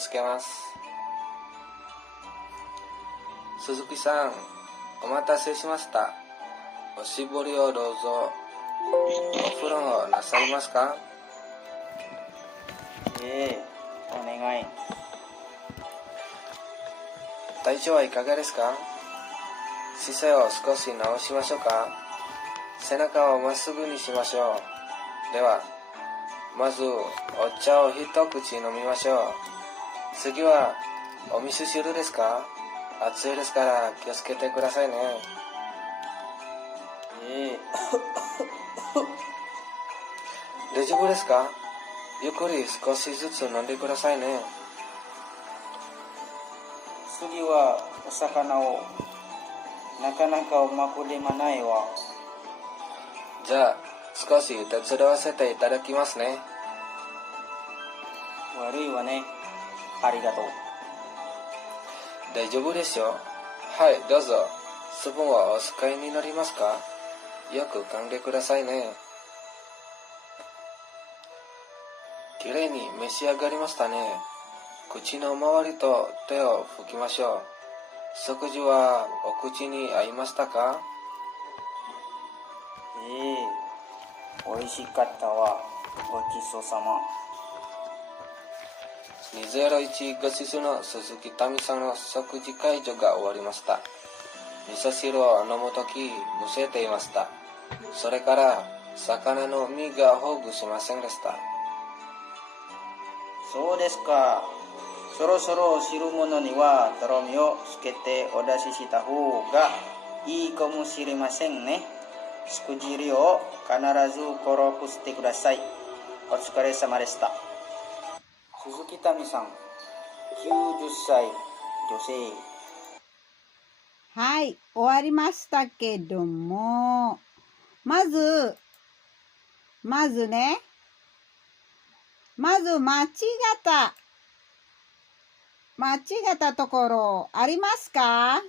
つけます。鈴木さん、お待たせしました。おしぼりをどうぞ。お風呂をなさいますか？お願い。体調はいかがですか？姿勢を少し直しましょうか？背中をまっすぐにしましょう。では、まずお茶を一口飲みましょう。次はお味噌汁ですか？熱いですから気をつけてくださいね。大丈夫ですか？ゆっくり少しずつ飲んでくださいね。次はお魚をなかなかうまくでもないわ。じゃあ少し手伝わせていただきますね。悪いわね。ありがとう。大丈夫ですよ。はい、どうぞ。スプーンはお使いになりますか？よく噛んでくださいね。きれいに召し上がりましたね。口の周りと手を拭きましょう。食事はお口に合いましたか？美味しかったわ。ごちそうさま。201号室の鈴木民さんの食事会場が終わりました。味噌汁を飲むときむせていました。それから魚の身がほぐしませんでした。そうですか。そろそろ汁物にはとろみをつけてお出しした方がいいかもしれませんね。しくじりを必ず殺してください。お疲れ様でした。鈴木民さん、90歳、女性。はい、終わりましたけども、まずね、間違ったところありますか？あ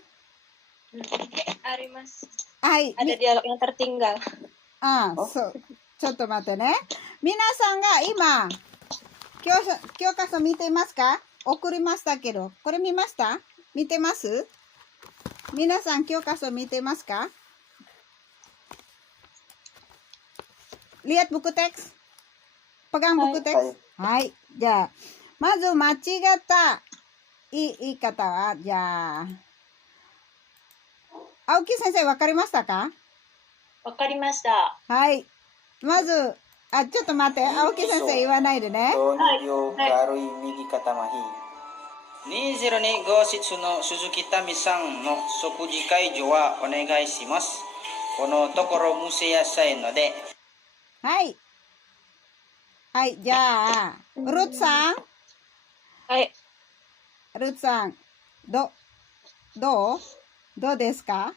ります。はい。Ada dialog yang tertinggal. ちょっと待ってね。皆さんが今、教科書見てますか？送りましたけど、これ見ました？見てます？皆さん教科書見てますか？ Lihat buku teks? Pegang buku teks? はい。じゃあ、まず間違った言い方は、じゃあ、青木先生わかりましたか？わかりました。はい。まず、ちょっと待って。青木先生言わないでね。糖尿病軽い右肩麻痺。202号室の鈴木民さんの食事会場はお願いします。このところむせやすいので。はい。はい、じゃあ、ルーツさん。はい。ルーツさん、どうですか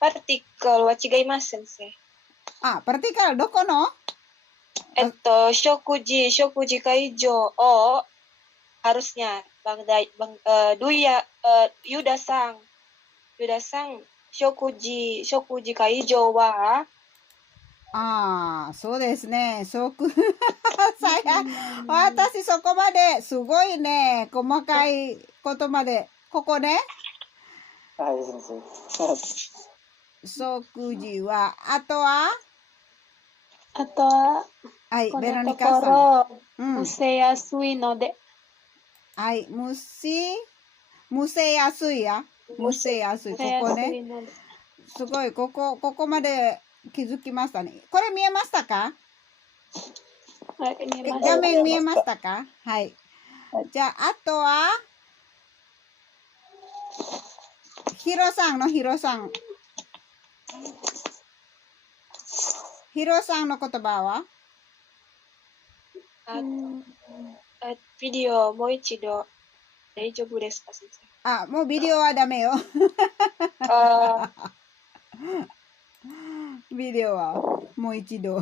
？partikel は違います先生。partikel どこの？食事会場をharusnya Yudaさん、食事会場はそうですね。私そこまですごいね、細かいことまで、ここね。はい、先生。食事は、あとは、はい、ベロニカさん。むせやすいので。はい、むせやすい。ここね。すごい、ここまで気づきましたね。これ見えましたか？はい、見えました。画面見えましたか？はい。じゃあ、あとは、ヒロさんの言葉は？ビデオもう一度大丈夫ですか先生？もうビデオはダメよ。ビデオはもう一度。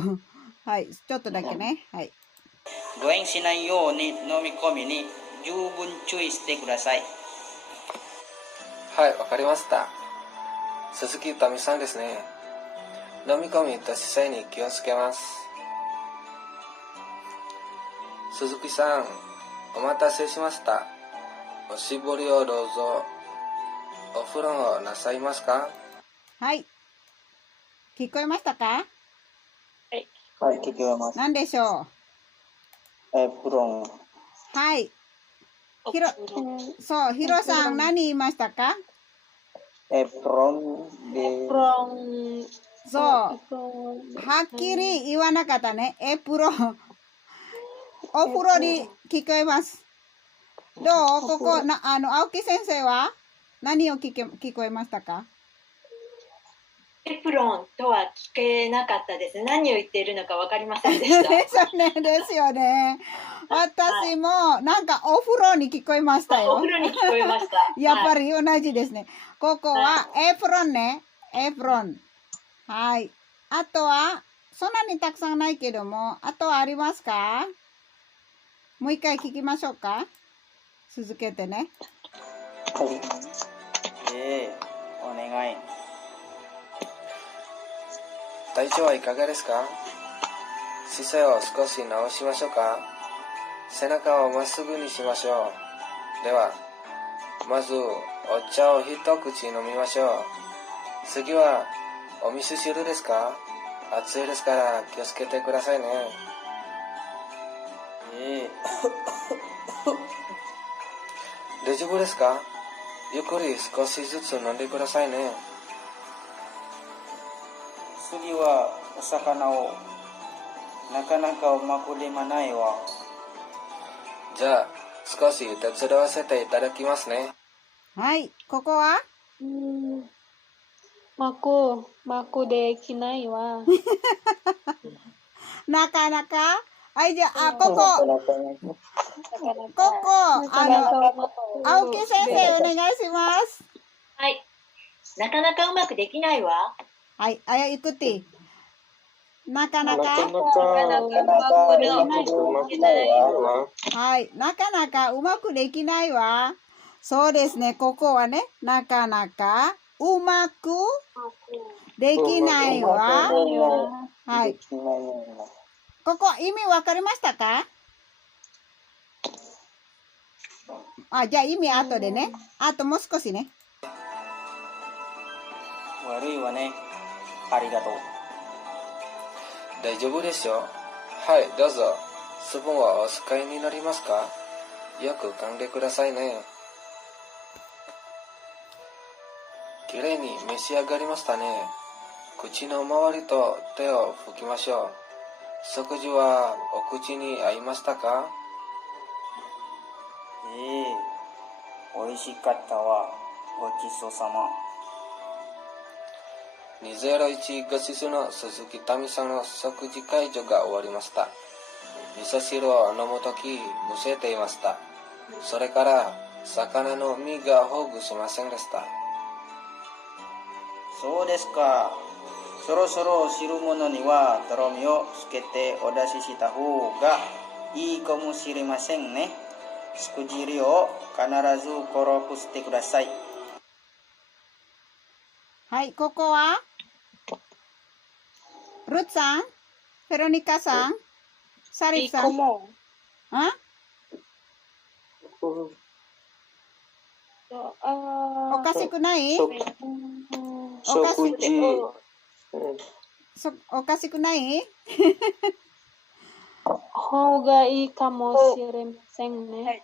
はい、ちょっとだけね。はい。誤嚥しないように飲み込みに十分注意してください。はい、わかりました。鈴木民さんですね。飲み込みと姿勢に気をつけます。鈴木さん、お待たせしました。おしぼりをどうぞ。お風呂なさいますか？はい。聞こえましたか？はい。はい、聞こえます。何でしょエプロン。う？はい。ひろ、そう、ヒロさん何言いましたか？エプロンで、from そう。は from っきり言わなかったね。エプロン。お風呂に聞こえます。どう？ここ、青木先生は何を聞こえましたか？エプロンとは聞けなかったです。何を言っているのか分かりませんでした。そうね、ですよね。私もなんかお風呂に聞こえましたよ。お風呂に聞こえました。やっぱり同じですね。ここはエプロンね。エプロン。はい。あとは、そんなにたくさんないけども、あとはありますか？もう一回聞きましょうか。続けてね。はい。お願い。体調はいかがですか？姿勢を少し直しましょうか？背中をまっすぐにしましょう。では、まずお茶を一口飲みましょう。次はお味噌汁ですか？熱いですから気をつけてくださいね。大丈夫ですか？ゆっくり少しずつ飲んでくださいね。次はお魚をなかなかうまくでまないわ。じゃあ少し手伝わせていただきますね。はい。ここはマコできないわ。なかなかはい、じゃあ、ここ、青木先生お願いします。はい。なかなかうまくできないわ。はい、ゆっくり。なかなか。はい、なかなかうまくできないわ。そうですね、ここはね、なかなかうまくできないわ。はい。ここ意味わかりましたか？じゃあ意味後でね。あともう少しね。悪いわね。ありがとう。大丈夫でしょう。はい、どうぞ。スプーンはお使いになりますか？よく噛んでくださいね。きれいに召し上がりましたね。口の周りと手を拭きましょう。食事はお口に合いましたか？美味しかったわ。ごちそうさま。201号室の鈴木民さんの食事会場が終わりました。味噌汁を飲むときむせていました。それから魚の身がほぐしませんでした。そうですか。そろそろ汁物にはとろみをつけてお出しした方がいいかもしれませんね。しくじりを必ず転くしてください。はい、ここはルッツさん、フェロニカさん、サリフさん。も。おかしくない？おかしくない？方がいいかもしれませんね。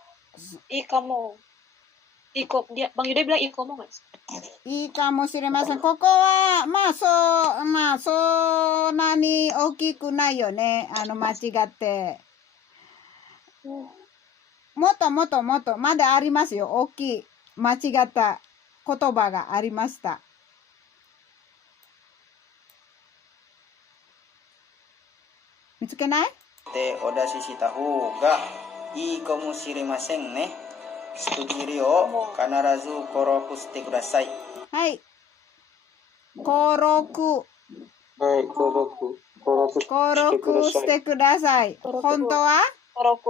いいかも。Bang Yuda bilang iko mo nggak? いいかもしれません。ここは、そんなに大きくないよね。間違って。もっと、まだありますよ。大きい、間違った言葉がありました。見つけない？で、お出しした方がいいかもしれませんね。しくじりを必ず転くしてください。はい。転くしてください。本当は？黄色く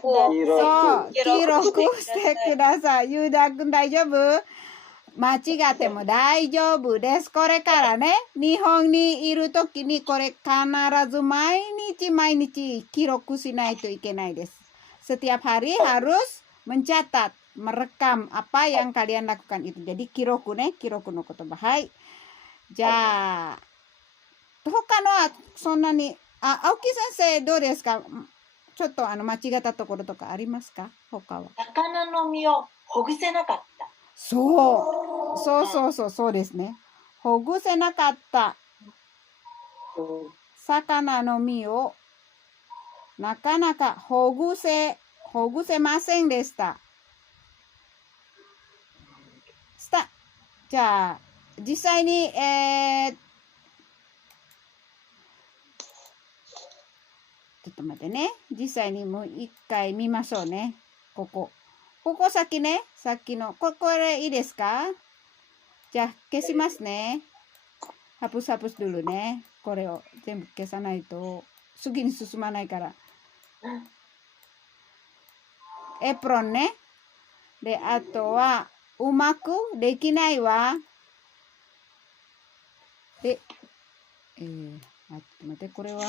そう、黄色くしてください。ユダ君大丈夫？間違っても大丈夫です。これからね、日本にいるときにこれ必ず毎日記録しないといけないです。Setiap hari harus mencatat, merekam apa yang kalian lakukan itu. Jadi kiroku ne, kiroku no kotoba. Hai. じゃあ、他のはそんなに、青木先生どうですか？ちょっと間違ったところとかありますか？他は。魚の身をほぐせなかった。そうですね。ほぐせなかった。魚の身をなかなかほぐせませんでした。じゃあ、実際に、ちょっと待ってね。実際にもう一回見ましょうね。ここ先ね。さっきの。これいいですか？じゃあ、消しますね。hapus duluね。これを全部消さないと、次に進まないから。エプロンね。で、あとは、うまくできないわ。で、ちょっと待って、これは、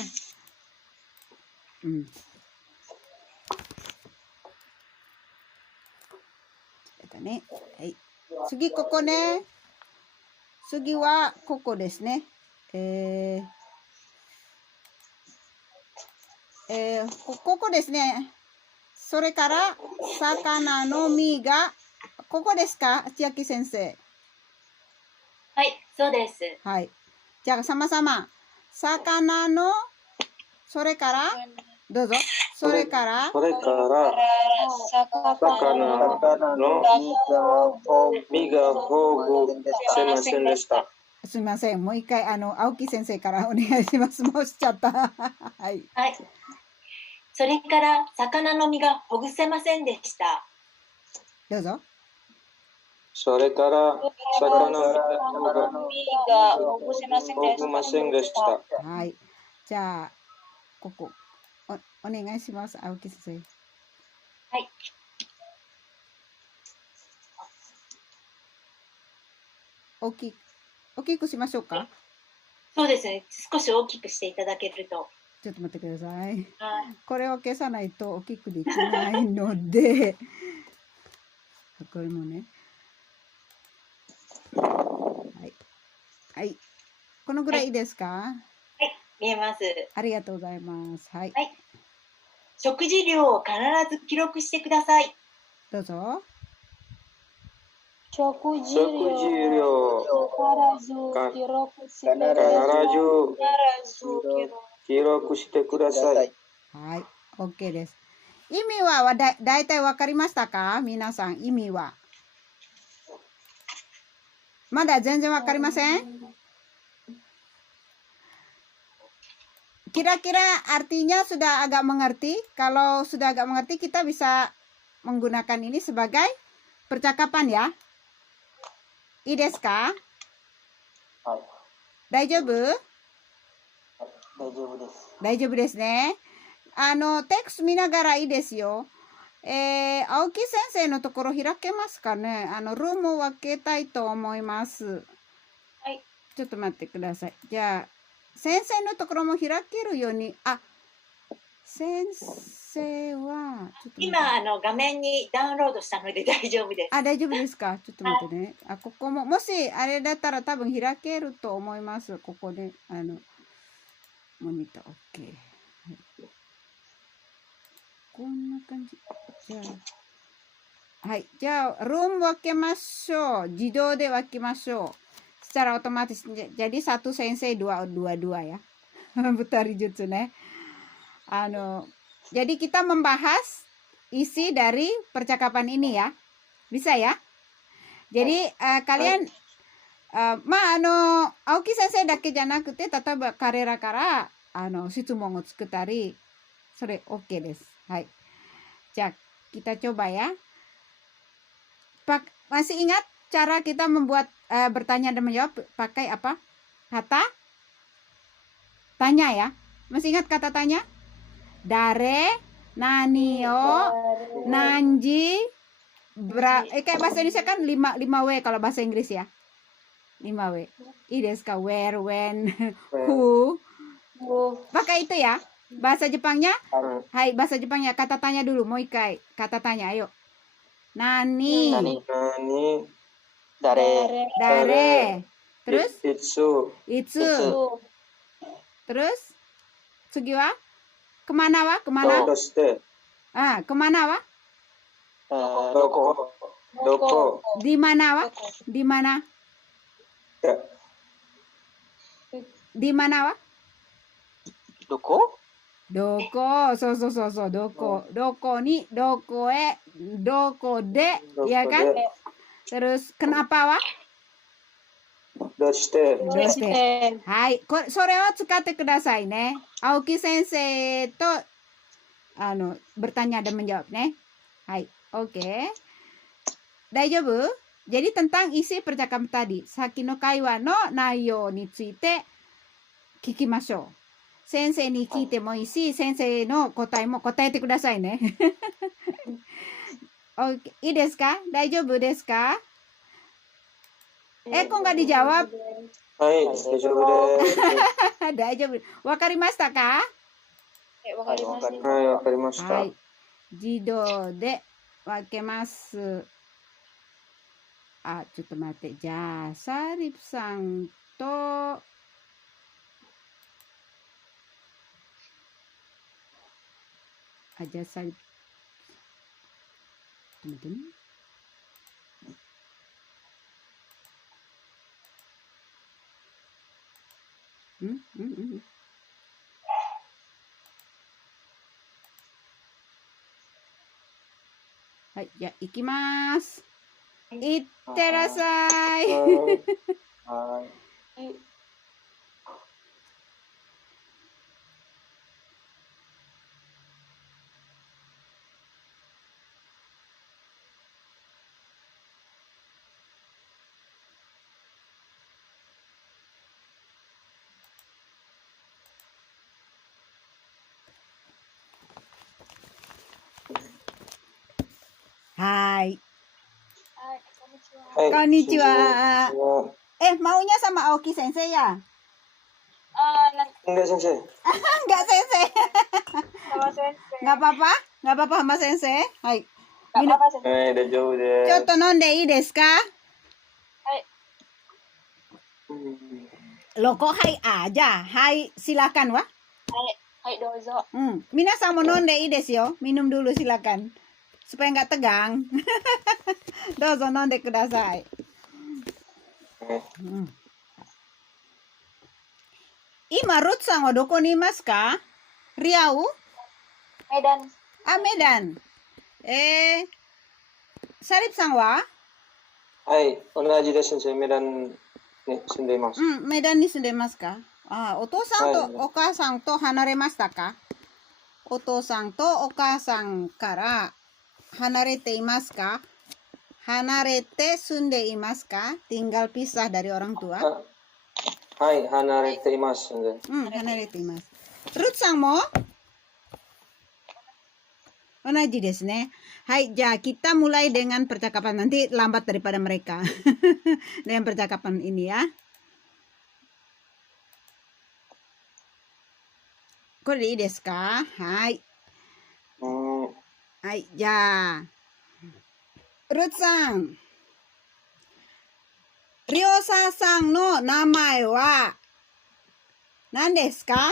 ね。はい。次、ここね。次は、ここですね。ここですね。それから、魚の身が、ここですか？千秋先生。はい、そうです。はい。じゃあ、sama-sama。魚の、それから、どうぞ。それから、魚の身がほぐせませんでした。すみません。もう一回、青木先生からお願いします。もうしちゃった。はい。はい。それから、魚の身がほぐせませんでした。どうぞ。それから、魚の身がほぐせませんでした。はい。じゃあ、ここ、お願いします。青木先生。はい。大きくしましょうか？そうですね。少し大きくしていただけると。ちょっと待ってください。はい。これを消さないと大きくできないので、これもね。はい。はい。このぐらいいいですか？はい、見えます。ありがとうございます。はい。はい。食事量を必ず記録してください。どうぞ。食事量必ず記録してください。はい、OK です。意味はだいたいわかりましたか？皆さん、意味は。まだ全然わかりません？Kira-kira artinya sudah agak mengerti? Kalau sudah agak mengerti, kita bisa menggunakan ini sebagai percakapan ya. いいですか？はい。大丈夫？大丈夫です。大丈夫ですね。テクスト見ながらいいですよ。青木先生のところ開けますかね？ルームを分けたいと思います。はい。ちょっと待ってください。じゃあ、先生のところも開けるように、先生は、ちょっと今、画面にダウンロードしたので大丈夫です。大丈夫ですか？ちょっと待ってね。ここも、もしあれだったら多分開けると思います。ここで、モニター、OK。はい、こんな感じ。じゃあ、はい。じゃあ、ルーム分けましょう。自動で分けましょう。Secara otomatis. Jadi satu sensei dua ya. Butari jutsu ne. Jadi kita membahas isi dari percakapan ini ya. Bisa ya? Jadi kalian Aoki sensei dake janakute tataba karera kara shitsumon o tsukutari sore OK です。はい。じゃあkita coba ya. Masih ingat cara kita membuat bertanya dan menjawab pakai apa? Kata tanya ya. Masih ingat kata tanya? Dare, nani o, nanji, kayak bahasa Indonesia kan 5W kalau bahasa Inggris ya. 5W. I desu ka? Where, when, who. Pakai itu ya. Bahasa Jepangnya? Hai, bahasa Jepangnya kata tanya dulu. Moikai. Kata tanya, ayo. Nani. Dare. Terus? Itsu. Terus? Tsugi wa? Kemana wa? Kemana? Kemana wa? Doko. Di mana wa? Di mana? Di mana wa? Doko? Doko. So. Doko. Doko ni, doko de, ya kan? Terus kenapa wa? Doshite. Hai, sore wo tsukatte kudasai ne. Aoki sensei to bertanya dan menjawab ne. Hai, oke. Daijoubu? Jadi tentang isi percakapan tadi, saki no kaiwa no naiyo ni tsuite kikimashou. Sensei ni kiite mo ii shi, sensei no kotae mo kotaete kudasai ne. Oke, ii desu ka? Daijoubu desu ka? Kok nggak dijawab? Hai, daijoubu desu. Daijoubu. Wakarimashita ka? Hai, wakarimashita. Hai. Jido de wakemasu. ちょっと待って。じゃあ、サリプさんと、じゃあサリプ、ちょっと待ってね。はい、じゃあ行きます。いってらっしゃい。はい。Hai, Konnichiwa. Maunya sama Aoki Sensei ya? Enggak, Sensei. Enggak, Sensei. Sama sensei. Enggak apa-apa? Enggak apa-apa sama Sensei? Hai. Nggak apa-apa, sensei. Hai, daijoubu desu. Chotto nonde ii desu ka? Hai. Loh, kok hai aja? Hai, silakan wa. Hai, dozo. Minasan mo nonde ii desu yo. Minum dulu silakan. Supaya nggak tegang. Dozo nonde kudasai. Ima Ruth-san wa doko ni imasu ka? Riau? Medan. Medan. Sarip-san wa? Hai, onaji desu, Sensei. Medan ni sundemasu. Medan ni sundemasu ka? Otou-san to okaa-san to hanaremashita ka? Otou-san to okaa-san kara hanarete imasu ka? Hanarete sunde imasu ka? Tinggal pisah dari orang tua? Hai, hanarete imasu, Sensei. Hanarete imasu. Ruth-san mo? Onaji desu ne. Hai, kita mulai dengan percakapan. Nanti lambat daripada mereka. Dengan percakapan ini ya. Kore de ii desu ka? Hai. Hai, Ruth-san. Ryosa-san no namae wa nan desu ka?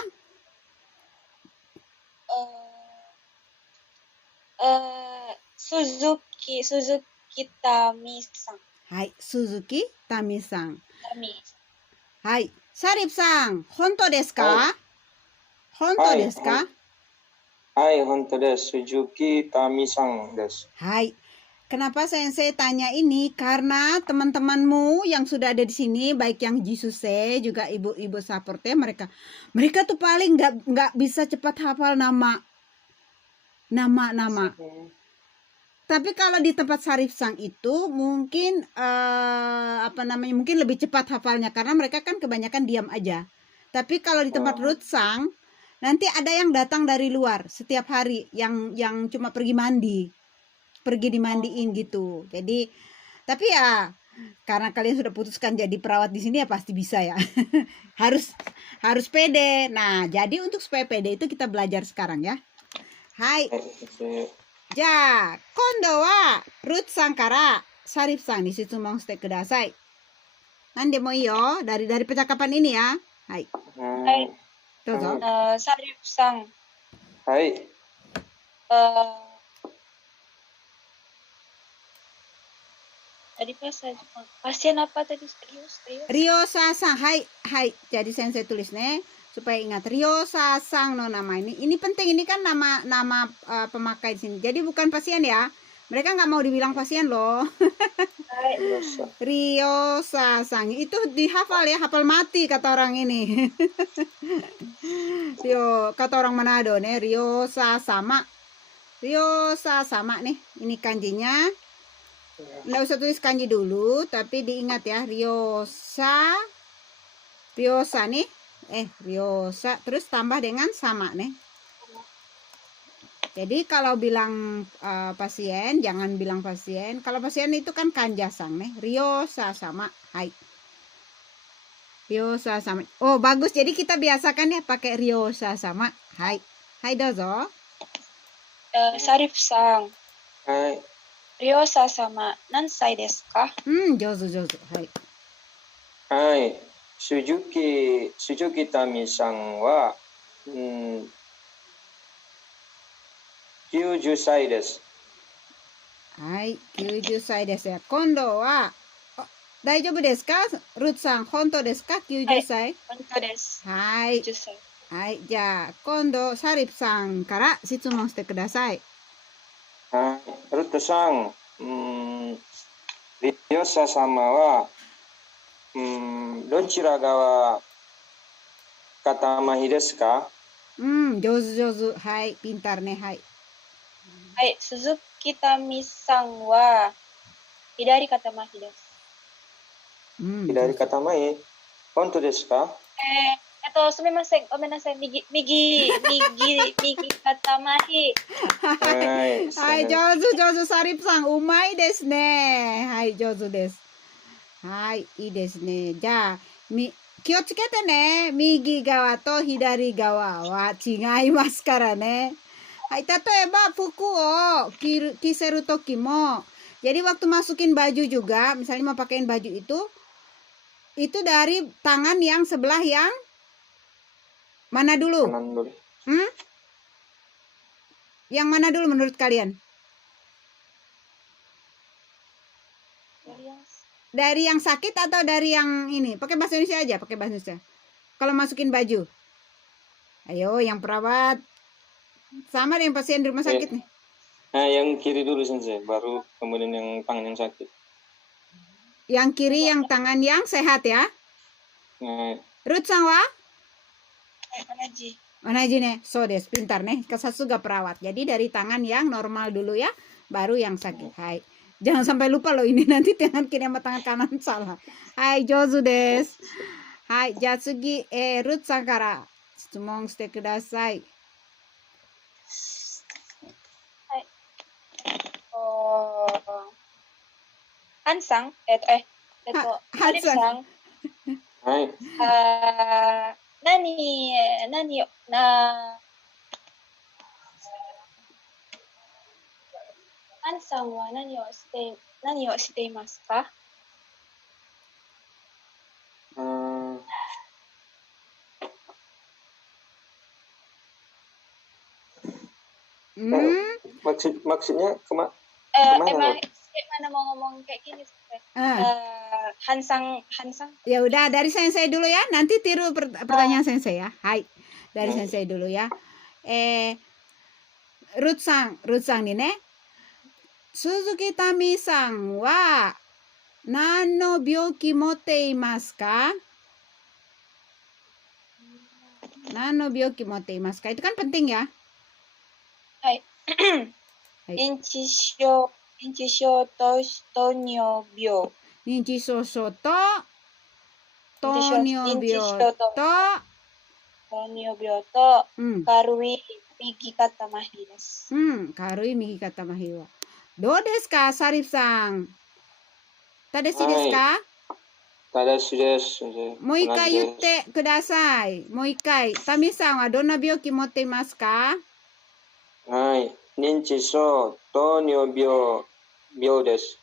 Suzuki Tami-san. Hai, Suzuki Tami-san. Hai, Sarip-san, honto desu ka? Honto desu ka? Hai, honto desu. Suzuki Tami-san desu. Hai. Kenapa Sensei tanya ini? Karena teman-temanmu yang sudah ada di sini, baik yang Jisuse juga ibu-ibu supportnya, mereka tuh paling nggak bisa cepat hafal nama. Tapi kalau di tempat Sarip-san itu mungkin mungkin lebih cepat hafalnya karena mereka kan kebanyakan diam aja. Tapi kalau di tempat Ruth-san nanti ada yang datang dari luar setiap hari yang cuma pergi mandi. pergi dimandiin gitu. Jadi tapi ya karena kalian sudah putuskan jadi perawat di sini ya pasti bisa ya. harus pede. Nah, jadi untuk supaya pede itu kita belajar sekarang ya. Hai. はい、先生。じゃあ、今度はルーツさんからサリフさんに質問してください。何でもいいよ。dari percakapan ini ya. Hai. はい。どうぞ。 Sarif Sang, はい。 tadi pas pasien apa tadi serius? Ryo-sa-sang. Hai, hai. Jadi sensei tulis nih supaya ingat Ryo-sa-sang no nama ini. Ini penting, ini kan nama pemakai di sini. Jadi bukan pasien ya. Mereka nggak mau dibilang pasien loh. Ryo-sa-sang itu dihafal ya, hafal mati kata orang ini. Kata orang Manado nih, Ryo-sa-sama. Ryo-sa-sama nih. Ini kanjinya. Nggak usah tulis kanji dulu, tapi diingat ya, Ryosa nih, Ryosa, terus tambah dengan sama nih. Jadi kalau bilang pasien, jangan bilang pasien. Kalau pasien itu kan kanjasang nih, Ryosa sama, hai. Ryosa sama. Oh bagus, jadi kita biasakan ya pakai Ryosa sama, hai. Hai dozo. Sarif Sang, はい。 Ryosa sama nansai desu ka? Jozo. Hai. はい。鈴木民さんは、90歳です。はい、90歳ですよ。今度は、大丈夫ですかルーツさん、本当ですか ?90 歳。本当です。はい。 10歳。はい、じゃあ、今度、サリプさんから質問してください。はい。ルットさん、リヨサ様は、どちら側肩麻痺ですか？上手。はい、ピンタルね、はい。はい、鈴木民さんは左肩麻痺です。左肩麻痺、本当ですか？すみません、ごめんなさい、右肩麻痺。はい、上手、サリプさん、うまいですね。はい、上手です。はい、いいですね。じゃあ、気をつけてね。右側と左側は違いますからね。はい、例えば服を着せるときも、jadi waktu masukin baju juga, misalnya mau pakein baju itu dari tangan yang sebelah yang mana dulu? Yang mana dulu menurut kalian? Dari yang sakit atau dari yang ini? Pakai bahasa Indonesia aja, pakai bahasa Indonesia. Kalau masukin baju. Ayo, yang perawat. Sama dengan pasien di rumah sakit nih. Nah, yang kiri dulu sensei, baru kemudian yang tangan yang sakit. Yang kiri yang tangan yang sehat ya. Ruth-san wa? Onaji nih. So des, pintar nih. Sasuga perawat. Jadi dari tangan yang normal dulu ya, baru yang sakit. Hai. Jangan sampai lupa loh ini nanti tangan kiri sama tangan kanan salah. Hai, jozu des. Hai, ja tsugi Ruth-san kara shitsumon shite kudasai. Hansang, Hansang. Hai. Hansang wa nani o shite imasu ka? Maksudnya kemana? Mana mau ngomong kayak gini? Hansang. Ya udah, dari sensei dulu ya. Nanti tiru pertanyaan sensei ya. Hai. Dari sensei dulu ya. Ruth-san nih ne. Suzuki Tami-san wa nan no byoki motte imasu ka? Nan no byoki motte imasu ka? Itu kan penting ya. Hai.認知症と糖尿病。認知症と糖尿病と、軽い右肩麻痺です。軽い右肩麻痺は。どうですか、サリフさん。正しいですか？正しいです。もう一回言ってください。もう一回。タミさんはどんな病気持っていますか？はい。認知症、糖尿病です。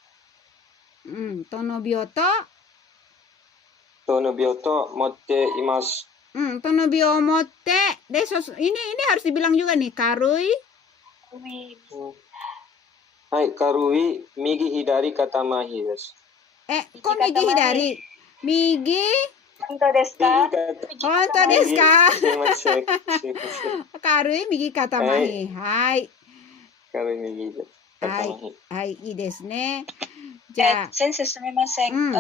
糖尿病と、糖尿病と持っています。糖尿病を持って、で、ini harus dibilang juga nih, karui. はい、軽い右左肩麻痺です。kok右左？右？本当ですか？本当ですか？すいません。軽い右肩麻痺。はい。軽い右肩麻痺。はい、いいですね。じゃあ、先生すみません。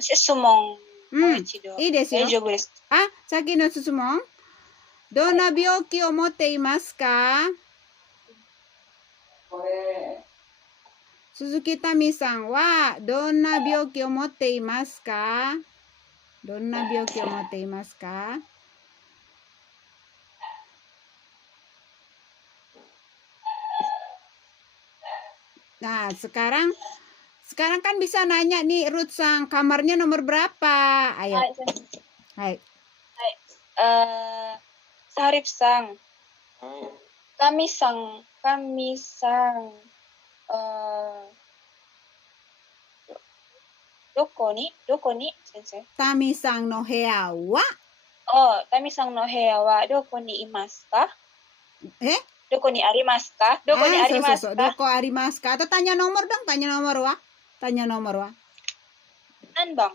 質問もう一度。いいですよ。大丈夫ですか？先の質問。どんな病気を持っていますか？鈴木民さんはどんな病気を持っていますか？どんな病気を持っていますか？Nah, sekarang kan bisa nanya nih, Ruth Sang, kamarnya nomor berapa? Ayo. Hai. Sarif Sang. Kami sang, どこに先生？タミさんの部屋は？タミさんの部屋はどこにいますか？どこにありますか？どこにありますか？どこありますか？ Atau tanya nomor dong, tanya nomor wa. Tanya nomor wa. 何番？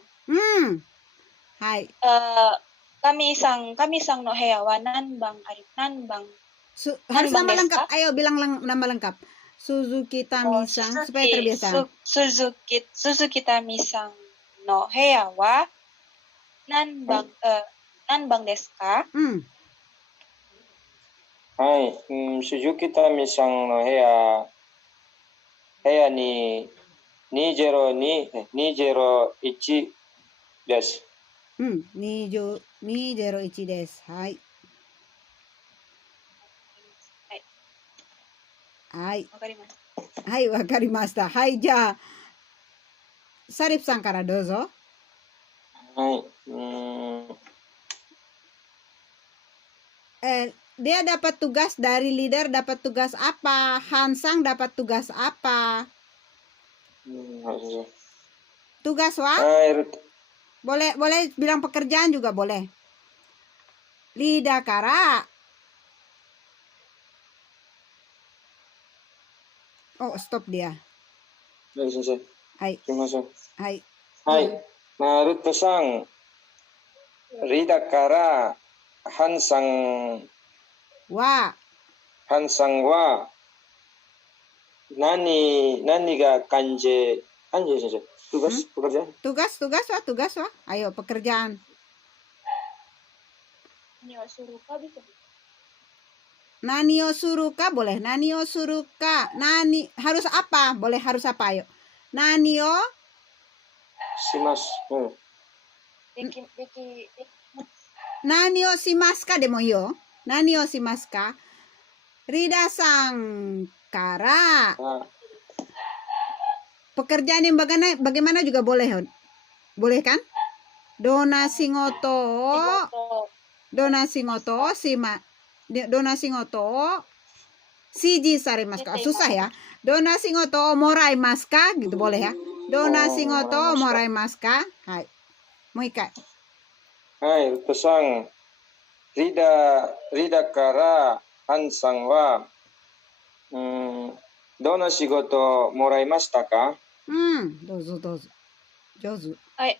はい。kami sang の部屋は何番？ harus nama lengkap. Ayo bilang nama lengkap. Suzuki Tami-san supaya terbiasa. Suzuki Tami-san の部屋は何番ですか？はい、鈴木民さんの部屋に201です。201です。はい。はい。わかりました。はい、わかりました。はい、じゃあ、サリフさんからどうぞ。はい。Dia dapat tugas dari leader, dapat tugas apa? Hansang dapat tugas apa? Tugas wa? Boleh bilang pekerjaan juga boleh. Leader kara. Stop dia. Hai. Hai. Hai. Naruto-san, leader kara Hansang wa nani ga kanje saja pekerjaan. Tugas wa. Ayo pekerjaan. Nanio suruka boleh. Nanio suruka. Harus apa? Boleh harus apa? Ayo. Nanio shimasu. Nanio shimasu ka demo iyo. Nanio shimasu ka? Rida-san kara. Pekerjaan yang bagaimana juga boleh. Boleh kan? Donasi ngoto siji saremasu ka. Susah ya. Donasi ngoto moraimasu ka gitu boleh ya. Donasi ngoto moraimasu ka? Hai. Mau ikai. Hai, Ruto-san. Rida kara Hansang wa dona shigoto moraimashita ka? Dozo. Jozu. Hai,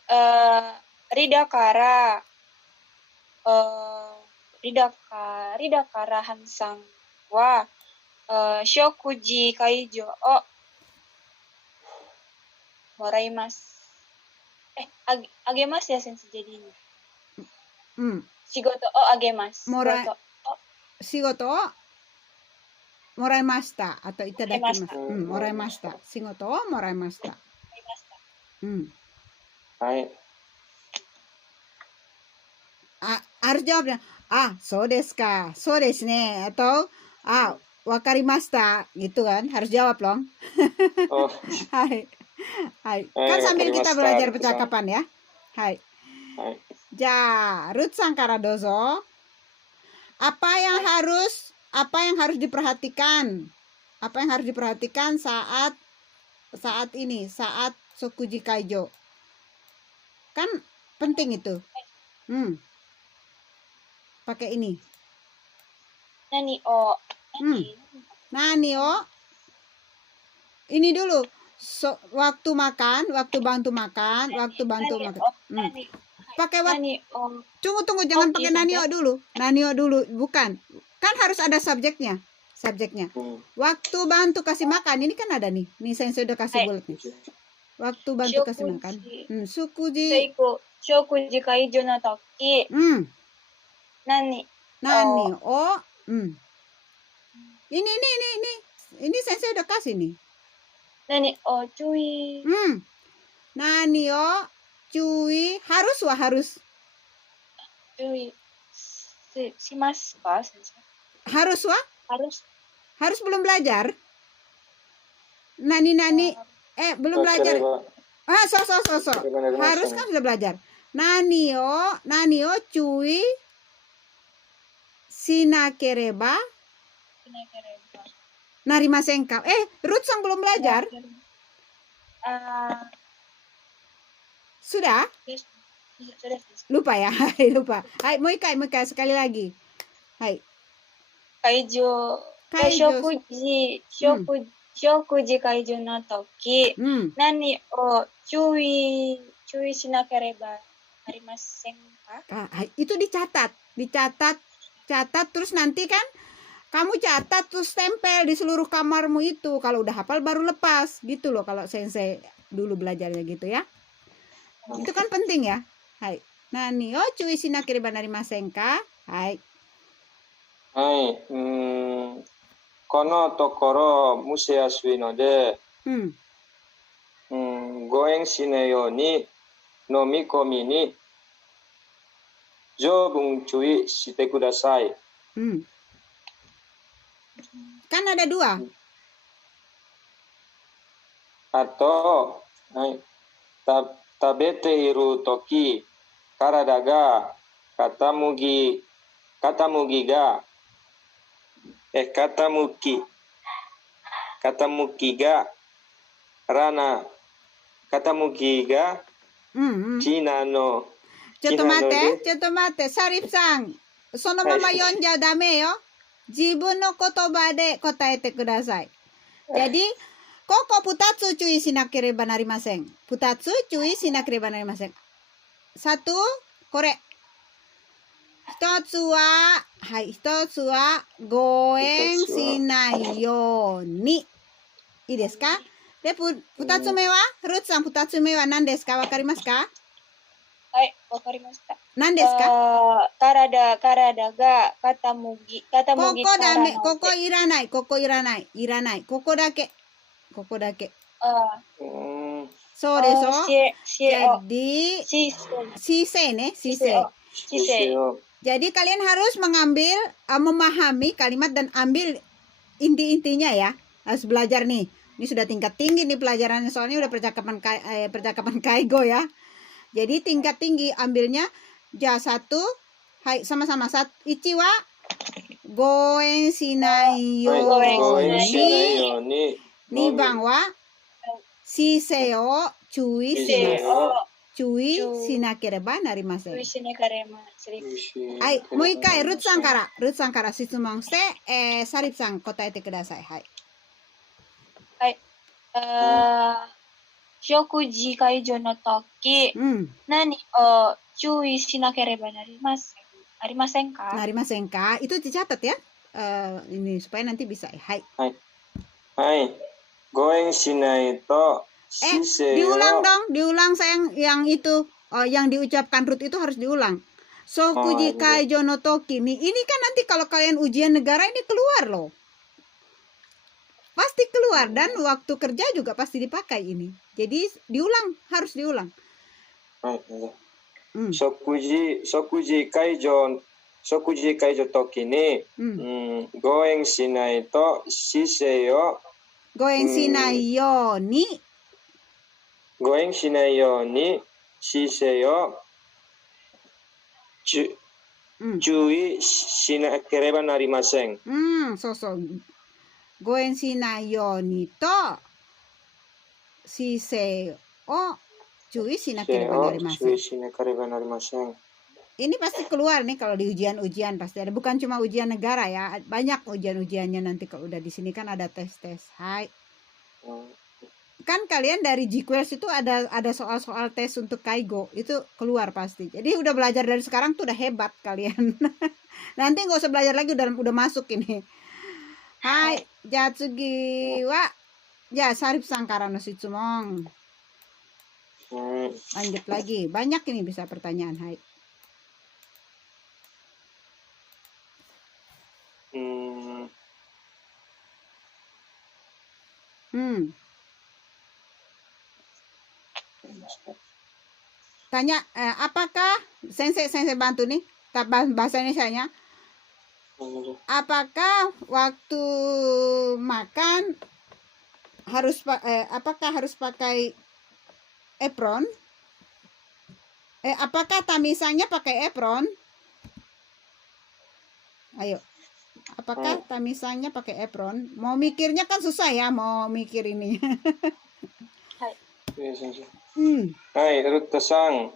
Rida kara Hansang wa shokuji kaijo o moraimasu. Agemasu ya sensei jadinya. Shigoto o agemasu. Shigoto o moraimashita atau itadakimasu. Moraimashita. Shigoto o moraimashita. Hai. Harus jawabnya. So desu ka. So desu ne. Atau wakarimashita gitu kan, harus jawab loh. Oh, Hai. Hai. Kan sambil kita wakarimashita belajar gitu kan. percakapan ya. Hai. Hai. Ja, Ruth-san kara dozo. Apa yang harus diperhatikan? Apa yang harus diperhatikan saat Sokuji Kaijo? Kan penting itu. Pakai ini. Nani o Nani o? Ini dulu. Waktu bantu makan. Pakai nani o Tunggu, jangan pakai Oke, nanio dulu. Nanio dulu, bukan. Kan harus ada subjeknya. Waktu bantu kasih makan, ini kan ada nih. Nih sensei udah kasih Hai. bulat nih. Waktu bantu kasih makan. Sukuji. Seiko shokuji kaijo no toki nani Nanio. Ini sensei udah kasih nih. nani o cui Nanio cui harus. cui shimasu ka sensei? Harus belum belajar. Nani belum belajar. So. Harus kan sudah belajar. Nanio cui shinakereba narimasen ka. Ruth-san belum belajar? Sudah? Sudah. Lupa ya. Lupa. Hai, mau ikai sekali lagi. Hai. Kaijo shokuji kaijo no toki nani o cui shinakereba arimasen ka? Itu dicatat terus nanti kan kamu catat terus tempel di seluruh kamarmu itu. Kalau udah hafal baru lepas gitu loh, kalau sensei dulu belajarnya gitu ya. Itu kan penting ya. Hai. Nani o cui shinakereba narimasen ka? Hai. Hai. Kono tokoro mushiyasui node, goen shinai you ni nomikomi ni joubun cui shite kudasai. Kan ada 2. Atau tabete iru toki karada ga katamuki ga China no ちょっと待って、サリフさん、そのまま読んじゃダメよ。自分の言葉で答えてください。Jadi, ここ2つ注意しなければなりません。2つ注意しなければなりません。1、これ。1つは、誤嚥しないように。いいですか？で、2つ目は、ルーツさん2つ目は何ですか？わかりますか？はい、わかりました。何ですか？体が傾きここダメ。ここいらない。ここだけ。そうでしょ？Jadi, sise. Jadi kalian harus memahami kalimat dan ambil inti-intinya ya. Harus belajar nih. Ini sudah tingkat tinggi nih pelajarannya, soalnya udah percakapan kaigo ya. Jadi tingkat tinggi ambilnya ja 1. Hai, sama-sama. Ichi wa goen shinai you ni. 2番は姿勢を注意しなければなりません。はい、もう一回ルツさんから質問して、サリプさん答えてください。はい。食事会場の時、何を注意しなければなりませんか？ Itu dicatat ya. Ini supaya nanti bisa. Hai. Goen shinai to diulang sayang, yang itu yang diucapkan Ruth itu harus diulang. Sokuji kaijo no toki nih. Ini kan nanti kalau kalian ujian negara ini keluar loh. Pasti keluar dan waktu kerja juga pasti dipakai ini. Jadi harus diulang. Sokuji kaijo 食事会の時に、ご遠慮しないと姿勢を、ご遠しないように、ご遠慮しないように姿勢を注意しなければなりません。そうそう。ご遠しないようにと姿勢を注意しなければなりません。注意しなければなりません。Ini pasti keluar nih kalau di ujian-ujian pasti ada. Bukan cuma ujian negara ya, banyak ujian-ujiannya nanti kalau udah di sini kan ada tes-tes. Hai. Kan kalian dari G-Quest itu ada soal-soal tes untuk Kaigo itu keluar pasti. Jadi udah belajar dari sekarang tuh udah hebat kalian. Nanti nggak usah belajar lagi udah masuk ini. Hai, Jatsugi wa Sarip-san kara no shitsumon. Lanjut lagi. Banyak ini bisa pertanyaan. Hai. Tanya, apakah sensei bantu nih bahasa Indonesianya? Apakah waktu makan apakah harus pakai apron? Apakah tamisangnya pakai apron? Ayo. Apakah tamisangnya pakai apron? Mau mikirnya kan susah ya, mau mikir ini. Hai, Ruta-san.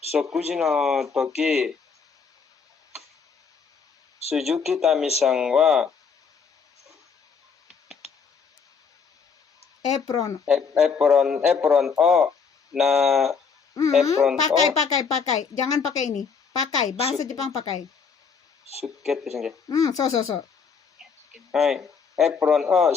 食事の時、鈴木民さんはエプロンをpakai jangan pakai ini, pakai bahasa Jepang pakai つけてるんで、そうそうそう、はい、エプロンを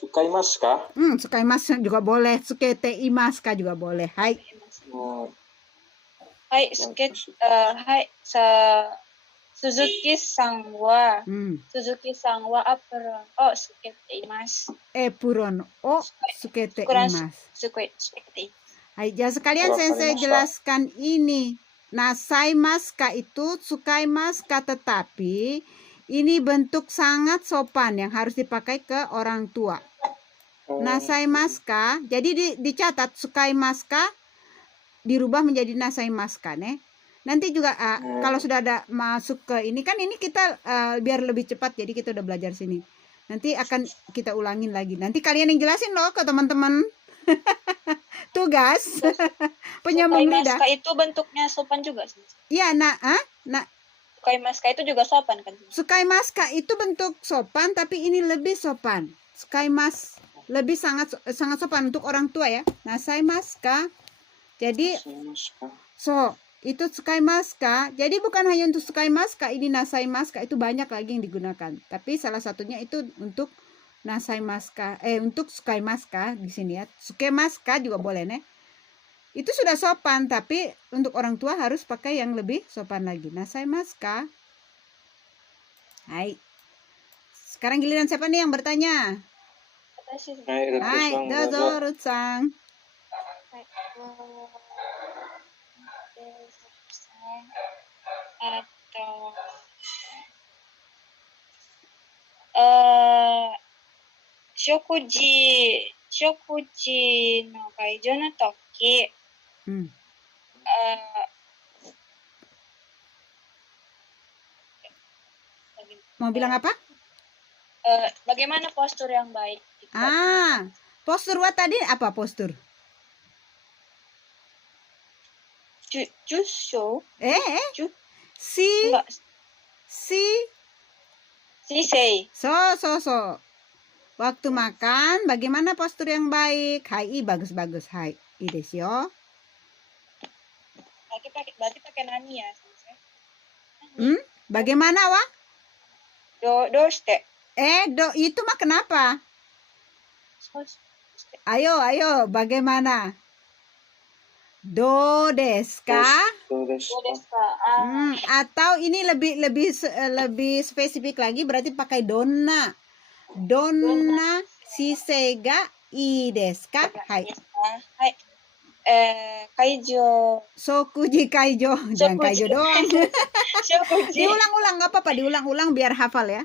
使いますか使いますjuga boleh, つけていますか juga boleh. Hai. はい、鈴木さんはアプロンをつけています。エプロンをつけています。Hai, jadi sekalian sensei jelaskan ini. Nasaimaska itu tsukaimaska, tetapi ini bentuk sangat sopan yang harus dipakai ke orang tua. Nasaimaska, jadi dicatat tsukaimaska dirubah menjadi nasaimaska nih. Nanti juga kalau sudah ada masuk ke ini kan ini kita biar lebih cepat jadi kita udah belajar sini. Nanti akan kita ulangin lagi. Nanti kalian yang jelasin loh ke teman-teman. Tugas penyambung lidah. Tsukaimaska itu bentuknya sopan juga sih. Iya, Tsukaimaska itu juga sopan kan? Tsukaimaska itu bentuk sopan tapi ini lebih sopan. Tsukaimaska lebih sangat sopan untuk orang tua ya. Nasaimaska. Jadi itu tsukaimaska. Jadi bukan hanya untuk tsukaimaska, ini nasaimaska itu banyak lagi yang digunakan. Tapi salah satunya itu untuk nasaimaska, untuk tsukaimaska di sini ya. Tsukemaska juga boleh nih. Itu sudah sopan, tapi untuk orang tua harus pakai yang lebih sopan lagi. Nasaimaska. Hai. Sekarang giliran siapa nih yang bertanya? Hai, dozo Rutsang. Shokuji no kaijo no toki. Mau bilang apa? Bagaimana postur yang baik? Postur wa tadi apa postur? Jusho. Sisei. So. Waktu makan, bagaimana postur yang baik? Hai, bagus. Hai, i desu yo. Berarti pakai nani ya, sensei? Bagaimana wa? Doshite. Itu mah kenapa? Ayo, bagaimana? Do desu ka? Atau ini lebih spesifik lagi berarti pakai donna sisei ga いいですか？はい。 Yes, hai. Kaijo. Sokuji kaijo. Jangan kaijo doang. Shokuji. Diulang-ulang, nggak apa-apa. Diulang-ulang biar hafal ya.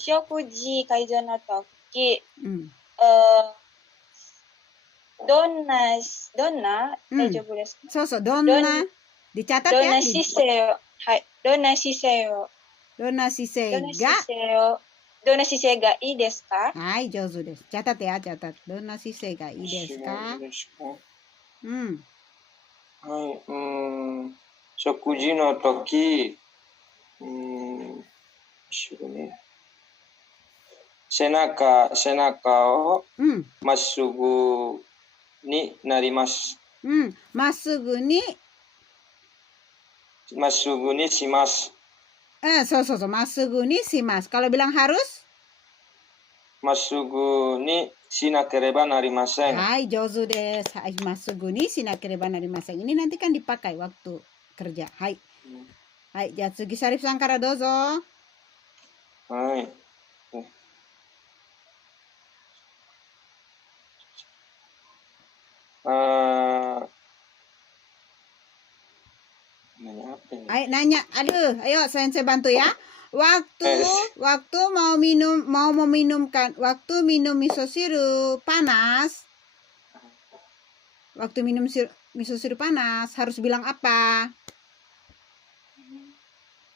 Shokuji kaijo no toki. Hmm. Donna, daijoubu desu ka? So, donna. Dicatat ya. Donna siseo. Hai. Donna siseo. Donna sisei ga. Donna sisei ga ii desu ka? Hai, jozu desu. Catat ya, catat. Donna sisei ga ii desu ka? Hmm. はい、食事の時、一緒ね。背中を Hmm. まっすぐになります。 Hmm. まっすぐに。まっすぐにします。So. まっすぐにします。Kalau bilang harus? まっすぐにしなければなりません。Hai, jozu desu. Hai, まっすぐにしなければなりません。Ini nanti kan dipakai waktu kerja. Hai. Hai, Jatsugi Sarifさんからどうぞ。はい。Ayo nanya, aduh, ayo sensei bantu ya. Waktu mau meminumkan, waktu minum misosiru panas. Waktu minum misosiru panas harus bilang apa?